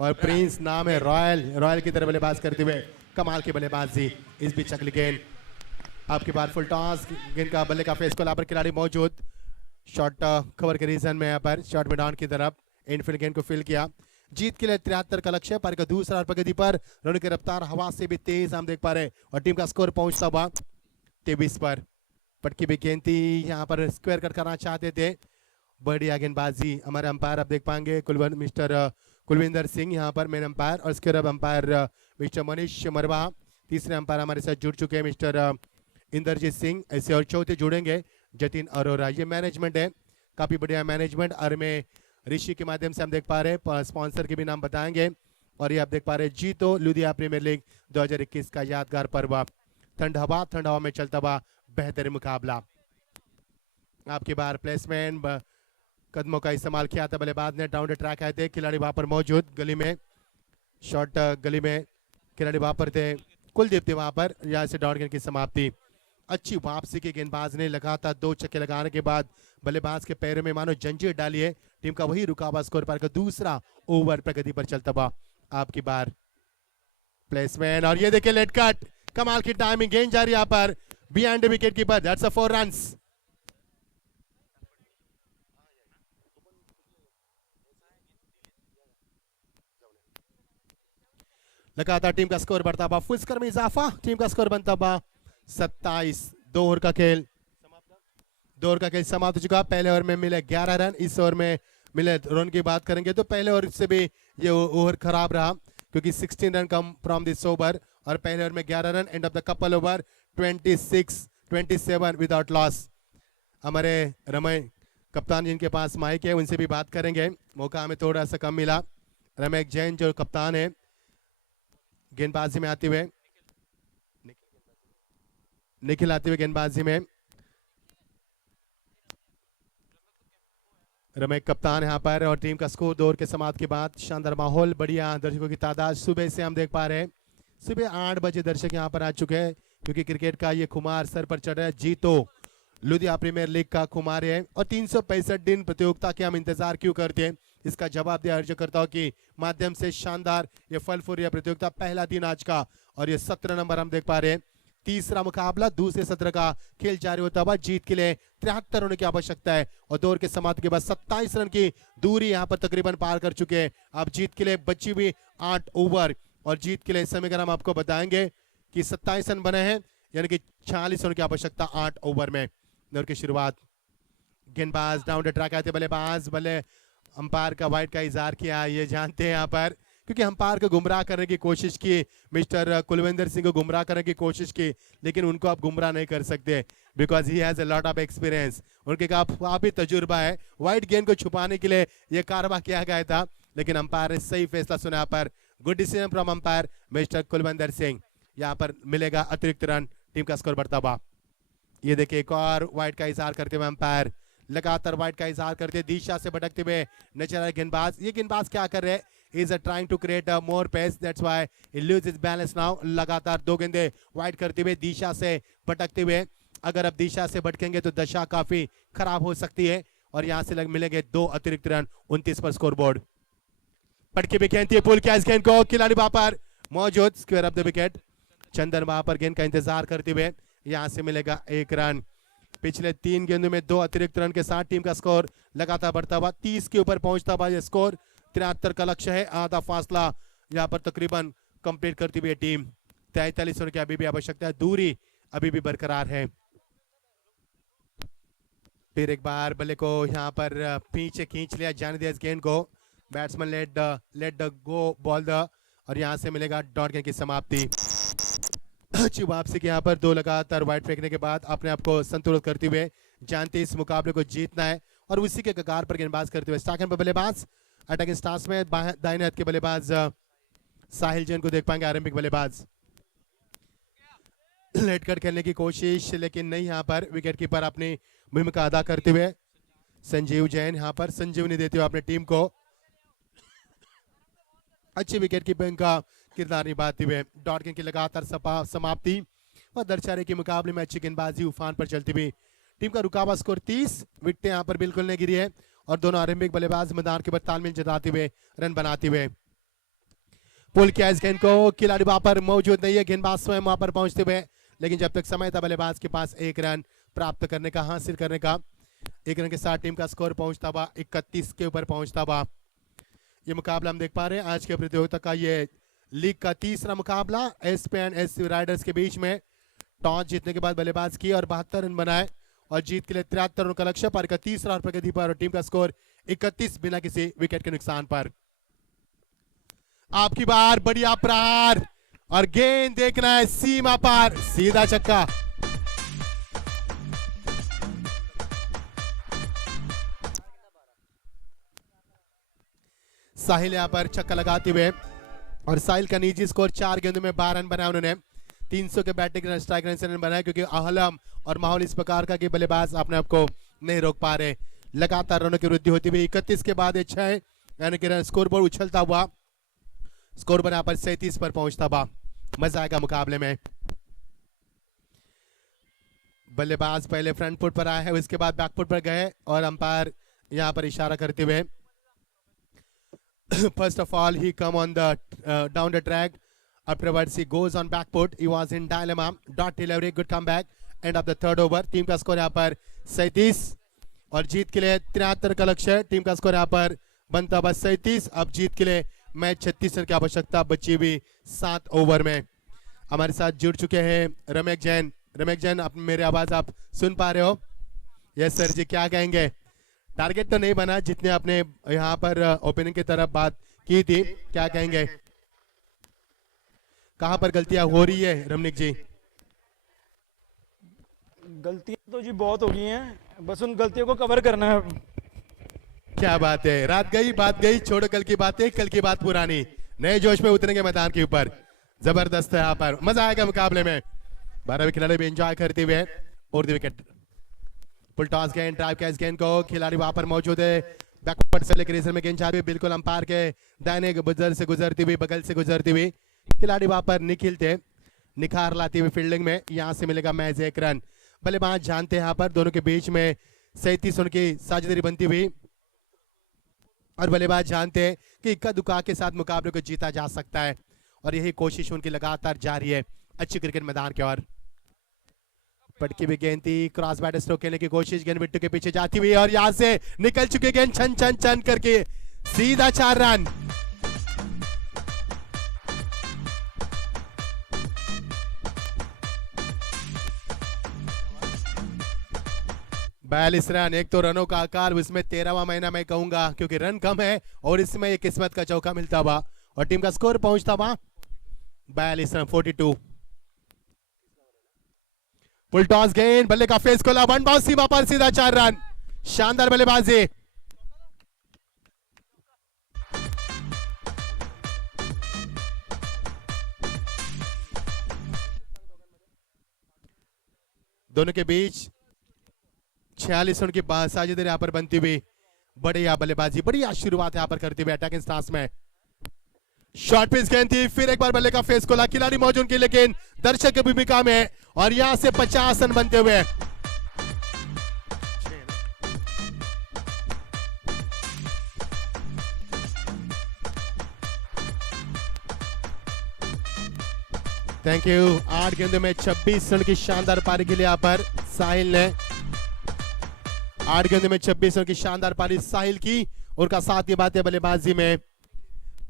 और प्रिंस नाम है रॉयल, रॉयल की तरफ बल्लेबाज करते हुए कमाल की बल्लेबाजी। इस बीच अगली गेंद आपके बाद फुल टॉस, गेंद का बल्ले का फेस को यहाँ पर खिलाड़ी मौजूद। शॉट कवर के रीजन में यहाँ पर शॉट में डाउन की तरफ इनफील्ड गेंद को फील किया। जीत के लिए 73 का लक्ष्य, पर का दूसरा और प्रगति पर रन की रफ्तार हवा से भी तेज हम देख पा रहे और टीम का स्कोर पहुंचता हुआ 23 पर। पटकी भी गेंद थी, यहाँ पर स्क्वायर कट करना चाहते थे, बढ़िया गेंदबाजी। हमारे अंपायर आप देख पाएंगे मिस्टर कुलविंदर सिंह यहाँ पर मेन अंपायर, और इसके बाद अंपायर मिस्टर मनीष मरवा। तीसरे अंपायर हमारे साथ जुड़ चुके हैं मिस्टर इंद्रजीत सिंह, ऐसे और चौथे जुड़ेंगे जतिन अरोरा। ये मैनेजमेंट है, काफी बढ़िया मैनेजमेंट। और में ऋषि के माध्यम से हम देख पा रहे हैं, स्पॉन्सर के भी नाम बताएंगे। और ये आप देख पा रहे हैं जीतो लुधियाना प्रीमियर लीग 2021 का यादगार पर्व। ठंड हवा में चलता हुआ बेहतर मुकाबला। आपकी बार प्लेसमेंट, कदमों का इस्तेमाल किया था बल्लेबाज ने, डाउन द ट्रैक आए थे, खिलाड़ी वहां पर मौजूद, गली में शॉट गली में खिलाड़ी वहां पर थे, कुलदीप थे वहां पर। यहाँ से डाउन गेंद की समाप्ति। अच्छी वापसी की गेंदबाज ने लगातार 2 छक्के लगाने के बाद बल्लेबाज के पैरों में मानो जंजीर डाली है। टीम का वही रुका हुआ स्कोर पर का दूसरा ओवर प्रगति पर चलता हुआ। आपकी बार प्लेसमेंट, और ये देखिए लेट कट, कमाल की टाइमिंग, गेंद जा रही है यहाँ पर behind wicket keeper, that's a 4 runs. लगातार टीम का स्कोर बढ़ता हुआ, फुल स्कोर में इजाफा, टीम का स्कोर बनता हुआ 27। 2 ओवर का खेल समाप्त हो चुका। पहले ओवर में मिले 11 रन, इस ओवर में मिले रन की बात करेंगे तो पहले ओवर से भी ये ओवर खराब रहा, क्योंकि 16 run come from this over, और पहले ओवर में 11 run. End of the couple over 27 without loss. हमारे रमय कप्तान जिनके पास माइक है उनसे भी बात करेंगे, मौका हमें थोड़ा सा कम मिला। रमेश जैन जो कप्तान है गेंदबाजी में आते हुए, निखिल आते हुए गेंदबाजी में, रमेश कप्तान यहाँ पर। और टीम का स्कोर 2 ओवर के समाप्त के बाद शानदार माहौल, बढ़िया दर्शकों की तादाद सुबह से हम देख पा रहे हैं। सुबह 8 बजे दर्शक यहाँ पर आ चुके हैं, क्योंकि क्रिकेट का ये खुमार सर पर चढ़ रहा है। जीतो लुधियाना प्रीमियर लीग का खुमार है, और 365 दिन प्रतियोगिता के हम इंतजार क्यों करते हैं, इसका जवाब दिया अर्जकर्ताओं के माध्यम से। शानदार ये फल फूल प्रतियोगिता, पहला दिन आज का, और ये 17 नंबर हम देख पा रहे हैं। तीसरा मुकाबला, दूसरे सत्र का खेल जारी होता हुआ। जीत के लिए 73 रन की आवश्यकता है, और 2 ओवर के समाप्ति के बाद 27 रन की दूरी यहाँ पर तकरीबन पार कर चुके हैं। अब जीत के लिए बची हुई 8 ओवर, और जीत के लिए समीकरण हम आपको बताएंगे कि 27 रन बने हैं, यानी कि 46 रन की आवश्यकता 8 ओवर में। ओवर की शुरुआत, गेंदबाज डाउन द ट्रैक आए थे, बल्लेबाज अंपायर का वाइड का इजहार किया, ये जानते हैं यहाँ पर, क्योंकि अंपायर को गुमराह करने की कोशिश की, मिस्टर कुलविंदर सिंह को गुमराह करने की कोशिश की, लेकिन उनको आप गुमराह नहीं कर सकते, because he has a lot of experience. उनके काफी तजुर्बा है। वाइड गेंद को छुपाने के लिए यह कार्रवाई किया गया था, लेकिन अंपायर ने सही फैसला सुना यहाँ पर। Good decision from umpire mister Kulwinder Singh. यहाँ पर मिलेगा अतिरिक्त रन, टीम का स्कोर बढ़ता हुआ। ये देखिए एक और वाइड का इजहार करते हुए अंपायर, लगातार वाइड का इजहार करते दिशा से भटकते हुए नजर आ रहे गेंदबाज। ये गेंदबाज क्या कर रहे हैं, is trying to create more pace, that's why he lose his balance now. लगातार 2 गेंदे वाइड करते हुए दिशा से भटकते हुए, अगर अब दिशा से भटकेंगे तो दशा काफी खराब हो सकती है, और यहाँ से मिलेंगे 2 अतिरिक्त रन। 29 पर स्कोर बोर्ड। पटके भी खेलती है, पुल किया इस गेंद को, खिलाड़ी वहां पर मौजूद, स्क्वायर ऑफ द विकेट। चंदन वहां पर गेंद का इंतजार करते हुए, यहाँ से मिलेगा 1 रन। पिछले 3 गेंदों में 2 अतिरिक्त रन के साथ टीम का स्कोर लगातार बढ़ता हुआ 30 के ऊपर पहुंचता हुआ। यह स्कोर 73 का लक्ष्य है, आधा फासला यहाँ पर तकरीबन कंप्लीट करती हुई टीम। 43 रन की अभी भी आवश्यकता है, दूरी अभी भी बरकरार है। फिर एक बार बल्ले को यहाँ पर पीछे खींच लिया, जाने दिया इस गेंद को, batsman let the go ball the, और यहाँ से मिलेगा डॉट गेंद की समाप्ति। अच्छी वापसी के यहाँ पर 2 लगातार वाइड फेंकने के बाद अपने आप को संतुलित करते हुए, जानते इस मुकाबले को जीतना है, और उसी के कगार पर गेंदबाज करते हुए स्टार्टिंग पर बल्लेबाज अटैकिंग स्टार्स में दाहिने हाथ के बल्लेबाज साहिल जैन को देख पाएंगे, आरंभिक बल्लेबाज। लेट कट खेलने की कोशिश, लेकिन नहीं, यहाँ पर विकेट कीपर अपनी भूमिका अदा करते हुए संजीव जैन यहाँ पर संजीवनी देते हुए अपनी टीम को अच्छी विकेट कीपिंग का किरदार निभाते हुए। डॉट गेंद की लगातार समाप्ति, और दर्शारे के मुकाबले में अच्छी गेंदबाजी उफान पर चलती हुई। टीम का रुका हुआ स्कोर 30, विकेटें यहाँ पर बिल्कुल नहीं गिरी है, और दोनों आरंभिक बल्लेबाज मैदान के बाद तालमेल जताते हुए रन बनाते हुए। पुल किया इस गेंद को, खिलाड़ी वहां पर मौजूद नहीं है, गेंदबाज स्वयं वहां पर पहुंचते हुए, लेकिन जब तक समय था बल्लेबाज के पास 1 रन प्राप्त करने का, हासिल करने का। 1 रन के साथ टीम का स्कोर पहुंचता हुआ 31 के ऊपर पहुंचता हुआ। ये मुकाबला हम देख पा रहे हैं आज के प्रतियोगिता का ये लीग का तीसरा मुकाबला एसपी एंड एससी राइडर्स के बीच में। टॉस जीतने के बाद बल्लेबाज किए और 72 रन बनाए और जीत के लिए 73 रनों का लक्ष्य पर का तीसरा और प्रगति पर और टीम का स्कोर 31 बिना किसी विकेट के नुकसान पर। आपकी बार बढ़िया प्रहार और गेंद देखना है सीमा पार, सीधा छक्का। साहिल यहां पर छक्का लगाते हुए और साहिल का निजी स्कोर 4 गेंदों में 12 रन बनाए उन्होंने। 300 के बैटिंग रन स्ट्राइक रन से रन बनाए क्योंकि आहलम और माहौल इस प्रकार का कि बल्लेबाज अपने आप को नहीं रोक पा रहे। लगातार रनों की वृद्धि होती हुई 31 के बाद 6 यानी कि रन स्कोर बोर्ड उछलता हुआ स्कोर बना पर 37 पर पहुंचता हुआ। मजा आएगा मुकाबले में। बल्लेबाज पहले फ्रंट फुट पर आए हैं, उसके बाद बैक फुट पर गए और अंपायर यहां पर इशारा करते हुए first of all he come on the down the track, afterwards he goes on back foot, he was in dilemma, dot delivery, good comeback, end of the third over। Team का score यहाँ पर 37 और जीत के लिए 73 का लक्ष्य है। Team का स्कोर यहाँ पर बनता हुआ 37। अब जीत के लिए मैच 36 रन की आवश्यकता बची हुई 7 ओवर में। हमारे साथ जुड़ चुके हैं रमेश जैन। रमेश जैन, आप मेरी आवाज आप सुन पा रहे हो? यस सर जी, क्या कहेंगे? टारगेट तो नहीं बना जितने आपने यहाँ पर ओपनिंग की तरफ बात की थी, क्या कहेंगे? कहां पर गलतियां हो रही है रमनिक जी? गलतियां तो जी बहुत हो गई हैं, बस उन गलतियों को कवर करना है। क्या बात है, रात गई बात गई, छोड़ो कल की बातें, कल की बात पुरानी। नए जोश में उतरेंगे मैदान के ऊपर। जबरदस्त है यहाँ पर, मजा आएगा मुकाबले में। 12 खिलाड़ी भी एंजॉय करते हुए और विकेट फुल टॉस गेंद, ड्राइव कैच गेंद को खिलाड़ी वहां पर मौजूद है। बैकवर्ड से लेकर रेसर में गेंद चाहती हुई बिल्कुल अंपायर के दाहिने बुजर से गुजरती हुई, बगल से गुजरती हुई खिलाड़ी वहां पर निखिलते निखार लाती हुई फील्डिंग में। यहां से मिलेगा मैच 1 रन। बल्लेबाज जानते हैं यहाँ पर दोनों के बीच में 37 रन की साझेदारी बनती हुई और बल्लेबाज जानते हैं कि इक्का दुक्का के साथ मुकाबले को जीता जा सकता है और यही कोशिश उनकी लगातार जारी है अच्छी क्रिकेट मैदान की ओर। पटकी भी गेंद थी, क्रॉस बैट स्ट्रोक खेलने की कोशिश, गेंद बिट्टू के पीछे जाती हुई और यहां से निकल चुके गेंद छन छन छन करके सीधा 4 रन। बयालीस रन, एक तो रनों का आकार उसमें 13वां महीना मैं कहूंगा क्योंकि रन कम है और इसमें एक किस्मत का चौका मिलता हुआ और टीम का स्कोर पहुंचता हुआ 42 रन 42। फुल टॉस गेंद, बल्ले का फेस खोला, वन बाउंस सीमा पर सीधा 4 रन। शानदार बल्लेबाजी। दोनों के बीच 46 रन की साझेदारी यहां पर बनती हुई। बढ़िया बल्लेबाजी, बढ़िया शुरुआत यहां पर करते हुए अटैकिंग स्टांस में। शॉर्ट पिच गेंद थी, फिर एक बार बल्ले का फेस खोला, खिलाड़ी मौजूद की लेकिन दर्शक की भूमिका में और यहां से 50 रन बनते हुए। Thank you. 8 गेंदों में 26 रन की शानदार पारी के लिए यहां पर साहिल ने 8 गेंदों में 26 रन की शानदार पारी साहिल की और का साथ ये बात है बल्लेबाजी में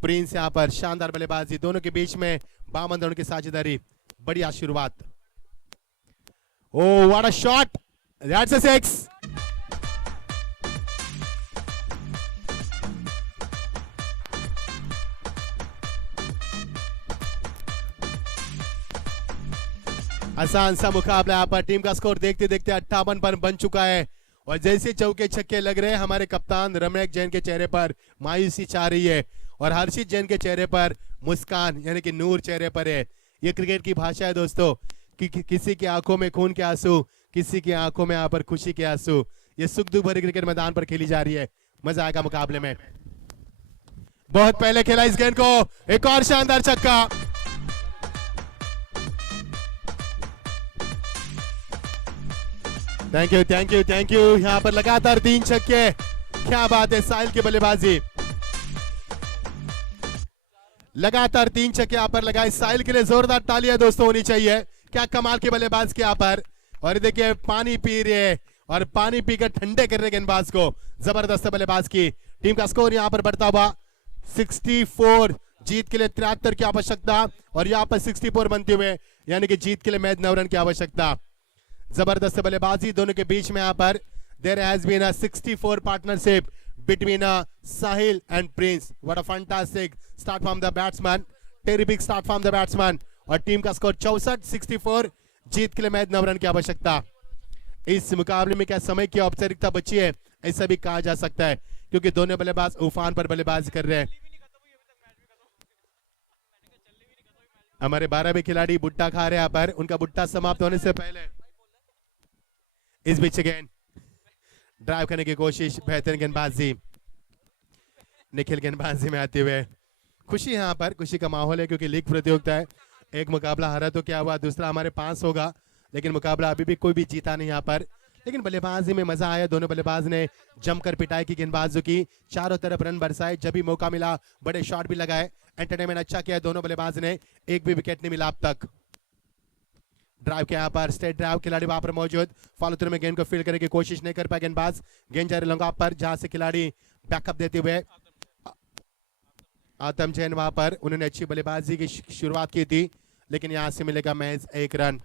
प्रिंस यहां पर शानदार बल्लेबाजी। दोनों के बीच में 52 रनों की साझेदारी। बढ़िया शुरुआत। Oh what a shot, that's a 6। आसान सा मुकाबला यहाँ पर। टीम का स्कोर देखते देखते 58 पर बन चुका है और जैसे चौके छक्के लग रहे हैं हमारे कप्तान रमेश जैन के चेहरे पर मायूसी छा रही है और हर्षित जैन के चेहरे पर मुस्कान यानी कि नूर चेहरे पर है। ये क्रिकेट की भाषा है दोस्तों कि किसी की आंखों में खून के आंसू, किसी की आंखों में यहाँ पर खुशी के आंसू। ये सुख दुख भरी क्रिकेट मैदान पर खेली जा रही है। मजा आएगा मुकाबले में। बहुत पहले खेला इस गेंद को, एक और शानदार छक्का। Thank you thank you thank you. यहाँ पर लगातार 3 छक्के, क्या बात है साहिल की बल्लेबाजी। लगातार 3 छक्के यहाँ पर लगाए साहिल के लिए जोरदार तालियां दोस्तों होनी चाहिए। क्या कमाल के बल्लेबाज के यहाँ पर। और देखिए पानी पी रहे हैं और पानी पीकर ठंडे कर रहे गेंदबाज को। जबरदस्त बल्लेबाज की। टीम का स्कोर यहाँ पर बढ़ता हुआ 64 जीत के लिए 73 की आवश्यकता और यहाँ पर 64 बनते हुए यानी कि जीत के लिए महज 9 रन की आवश्यकता। जबरदस्त बल्लेबाजी दोनों के बीच में यहाँ पर there has been a 64 partnership between Sahil and Prince. What a fantastic start from the batsman. Terrific start from the batsman. और टीम का स्कोर 64 जीत के लिए मैच 9 रन की आवश्यकता। इस मुकाबले में क्या समय की औपचारिकता बची है ऐसा भी कहा जा सकता है क्योंकि दोनों बल्लेबाज उफान पर बल्लेबाजी कर रहे हैं। हमारे 12 भी खिलाड़ी बुट्टा खा रहे हैं यहाँ पर, उनका बुट्टा समाप्त होने से पहले इस बीच अगेन ड्राइव करने की कोशिश, बेहतरीन गेंदबाजी, निखिल गेंदबाजी में आते हुए खुशी यहाँ पर, खुशी का माहौल है क्योंकि लीग प्रतियोगिता है। एक मुकाबला हारा तो क्या हुआ, दूसरा हमारे पास होगा, लेकिन मुकाबला अभी भी कोई भी जीता नहीं यहाँ पर। लेकिन बल्लेबाजी में मजा आया, दोनों बल्लेबाज ने जमकर पिटाई की गेंदबाजों की, चारों तरफ रन बरसाए, जब भी मौका मिला बड़े शॉट भी लगाए, एंटरटेनमेंट अच्छा किया दोनों बल्लेबाज ने, एक भी विकेट नहीं मिला अब तक। ड्राइव के यहाँ पर स्टेट ड्राइव खिलाड़ी वहां पर मौजूद, फॉलो थ्रू में गेंद को फील्ड करने की कोशिश नहीं कर पाए गेंदबाज, गेंद जा रही लॉन्ग पर जहां से खिलाड़ी बैकअप देते हुए आतम जैन वहां पर, उन्होंने अच्छी बल्लेबाजी की शुरुआत की थी लेकिन यहां से मिलेगा महज 1 रन।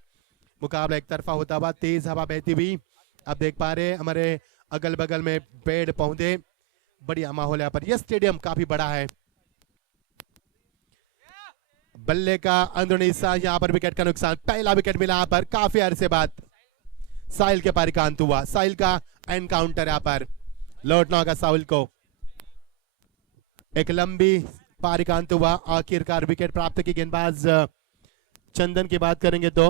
मुकाबला एक तरफा होता हुआ, तेज हवा बहती हुई, आप देख पा रहे हमारे अगल बगल में पेड़ पौधे, बढ़िया माहौल यहाँ पर। यह स्टेडियम काफी बड़ा है। बल्ले का अंदरूनी हिस्सा, यहाँ पर विकेट का नुकसान, पहला विकेट मिला यहाँ पर काफी अरसे बाद, साहिल के पारी का अंत हुआ, साहिल का एनकाउंटर यहाँ पर, लौटना होगा साहिल को। एक लंबी पारी का अंत हुआ, आखिरकार विकेट प्राप्त की गेंदबाज चंदन की बात करेंगे तो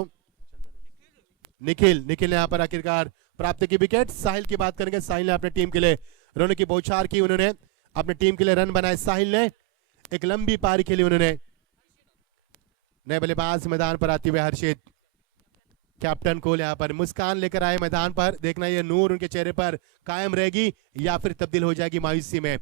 निखिल ने यहाँ पर आखिरकार प्राप्त की विकेट। साहिल की बात करेंगे, साहिल ने अपने टीम के लिए रनों की बौछार की, उन्होंने अपने टीम के लिए रन बनाए, साहिल ने एक लंबी पारी खेली उन्होंने। नए बल्लेबाज मैदान पर आते हुए हर्षित, कैप्टन कोहली यहाँ पर मुस्कान लेकर आए मैदान पर, देखना ये नूर उनके चेहरे पर कायम रहेगी या फिर तब्दील हो जाएगी मायूसी में।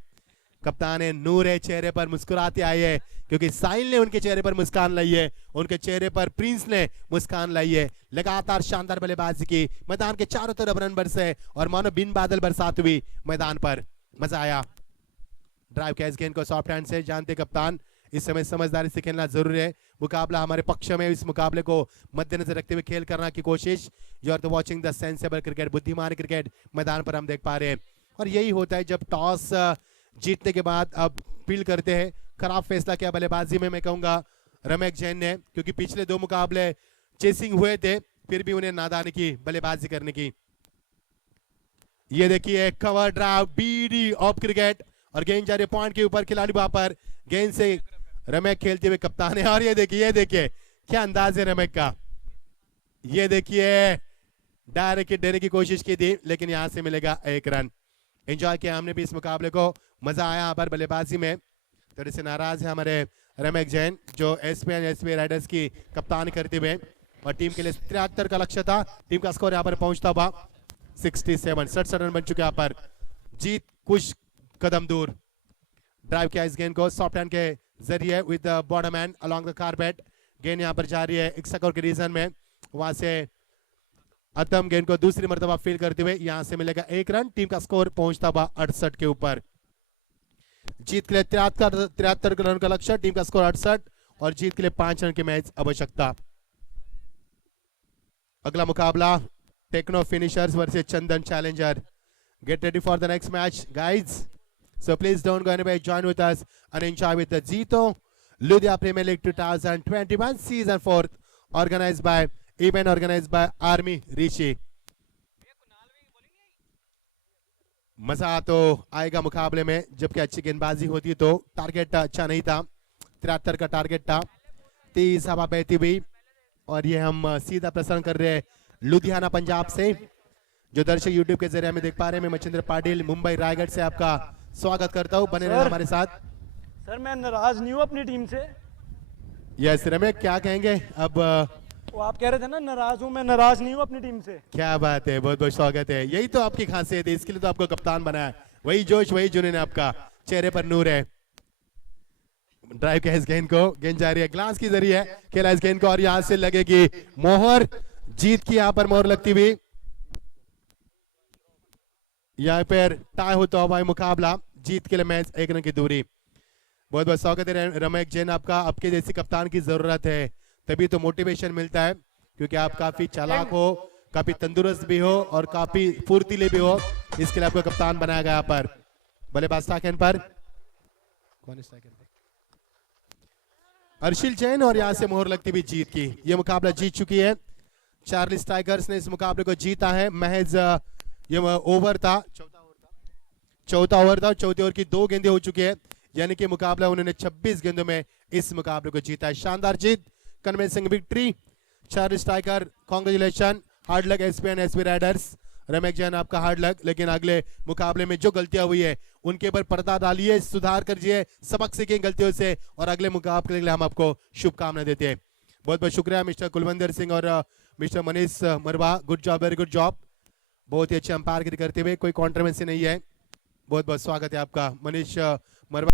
कप्तान है नूर है चेहरे पर, मुस्कुराते आए है क्योंकि साहिल ने उनके चेहरे पर मुस्कान लाई है, उनके चेहरे पर प्रिंस ने मुस्कान लाई है। लगातार शानदार बल्लेबाजी की, मैदान के चारों तरफ रन बरसे और मानो बिन बादल बरसात हुई मैदान पर, मजा आया। ड्राइव कैच गेंद को सॉफ्ट हैंड से, जानते कप्तान इस समय समझदारी से खेलना जरूरी है, मुकाबला हमारे पक्ष में, इस मुकाबले को मद्देनजर रखते हुए खेल करना की कोशिश। You are watching the sensible cricket, बुद्धिमान क्रिकेट मैदान पर हम देख पा रहे हैं। और यही होता है जब टॉस जीतने के बाद अब फील्ड करते हैं। खराब फैसला किया बल्लेबाजी में मैं कहूंगा रमेश जैन ने, क्योंकि पिछले 2 मुकाबले चेसिंग हुए थे फिर भी उन्हें नादानी की बल्लेबाजी करने की। ये देखिए cover drive beauty of cricket और गेंद जा रही पॉइंट के ऊपर, खिलाड़ी वहां पर गेंद से रमेश खेलते हुए कप्तान है। और ये देखिए क्या अंदाज है रमेश का, ये देखिए डायरेक्ट देने की कोशिश की थी लेकिन यहां से मिलेगा 1 रन। एंजॉय किया हमने भी इस मुकाबले को, मजा आया यहाँ पर बल्लेबाजी में। थोड़े से नाराज है हमारे रमेश जैन जो एसपी राइडर्स की कप्तान करते हुए, और टीम के लिए 73 का लक्ष्य था, टीम का स्कोर यहाँ पर पहुंचता हुआ 67 रन बन चुके यहाँ पर, जीत कुछ कदम दूर। ड्राइव किया इस गेंद को सॉफ्ट हैंड के जरिए with the bottom hand along the carpet, गेंद यहाँ पर जा रही है इक्सक के रीजन में, वहां से अतम गेंद को दूसरी मर्तबा फील करते हुए यहां से मिलेगा 1 रन। टीम का स्कोर पहुंचता हुआ 68 के ऊपर, जीत के लिए 73 रन का लक्ष्य, टीम का स्कोर 68 और जीत के लिए 5 रन की मैच आवश्यकता। अगला मुकाबला techno finishers versus Chandan challenger. Get ready for the next match guys, so please don't go anywhere, join with us and enjoy with the Zito Ludhiana Premier League 2021 season 4 organized by Army Rishi। मजा तो आएगा मुकाबले में जबकि अच्छी गेंदबाजी होती है, तो टारगेट अच्छा नहीं था, 73 का टारगेट था, 30 हवा बहती हुई। और ये हम सीधा प्रसारण कर रहे हैं लुधियाना पंजाब से, जो दर्शक यूट्यूब के जरिए हमें देख पा रहे हैं। मैं मच्छिंद्र पाटिल मुंबई रायगढ़ से आपका स्वागत करता हूं, बने रहे हमारे साथ। सर मैं नाराज नहीं हूँ अपनी टीम से। यस रमेश क्या कहेंगे अब? वो आप कह रहे थे ना नाराज हूँ, मैं नाराज नहीं हूँ अपनी टीम से। क्या बात है, बहुत बहुत स्वागत है, यही तो आपकी खासियत है, इसके लिए तो आपको कप्तान बनाया, वही जोश वही जुनून, आपका चेहरे पर नूर है। ड्राइव किया इस गेंद को, गेंद जा रही है ग्लास की जरिए, खेला इस गेंद को और यहां से लगेगी मोहर, जीत की यहां पर मोहर लगती हुई। यहाँ पर टाई होता हुआ मुकाबला, जीत के लिए मैच 1 रन की दूरी। बहुत बहुत स्वागत है रमेश जैन आपका। आपके जैसी कप्तान की जरूरत है, तभी तो मोटिवेशन मिलता है, क्योंकि आप काफी चालाक हो, काफी तंदुरुस्त भी हो और काफी फुर्तीले भी हो। इसके लिए आपको कप्तान बनाया गया पर। बल्लेबाज स्टैकेन पर कौन है? स्टैकेन पर अर्शिल जैन, और यहां से मोहर लगती भी जीत की। ये मुकाबला जीत चुकी है चार्लिस टाइगर्स ने। इस मुकाबले को जीता है महज ये ओवर था, चौथा ओवर था। चौथे ओवर की 2 गेंदें हो चुकी है, यानी कि मुकाबला उन्होंने 26 गेंदों में इस मुकाबले को जीता है। शानदार जीत, convincing victory. Charlies Tiger congratulation, hard luck SP and SP Riders. Ramesh Jain आपका हार्ड लक, लेकिन अगले मुकाबले में जो गलतियां हुई है उनके ऊपर पर्दा डालिए, सुधार करिए, सबक सीखें गलतियों से, और अगले मुकाबले के लिए हम आपको शुभकामनाएं देते हैं। बहुत बहुत शुक्रिया मिस्टर कुलवंदर सिंह और मिस्टर मनीष मरवा। Good job, very good job. बहुत ही अच्छे अंपायर करते हुए, कोई कॉन्ट्रोवर्सी नहीं है। बहुत बहुत स्वागत है आपका मनीष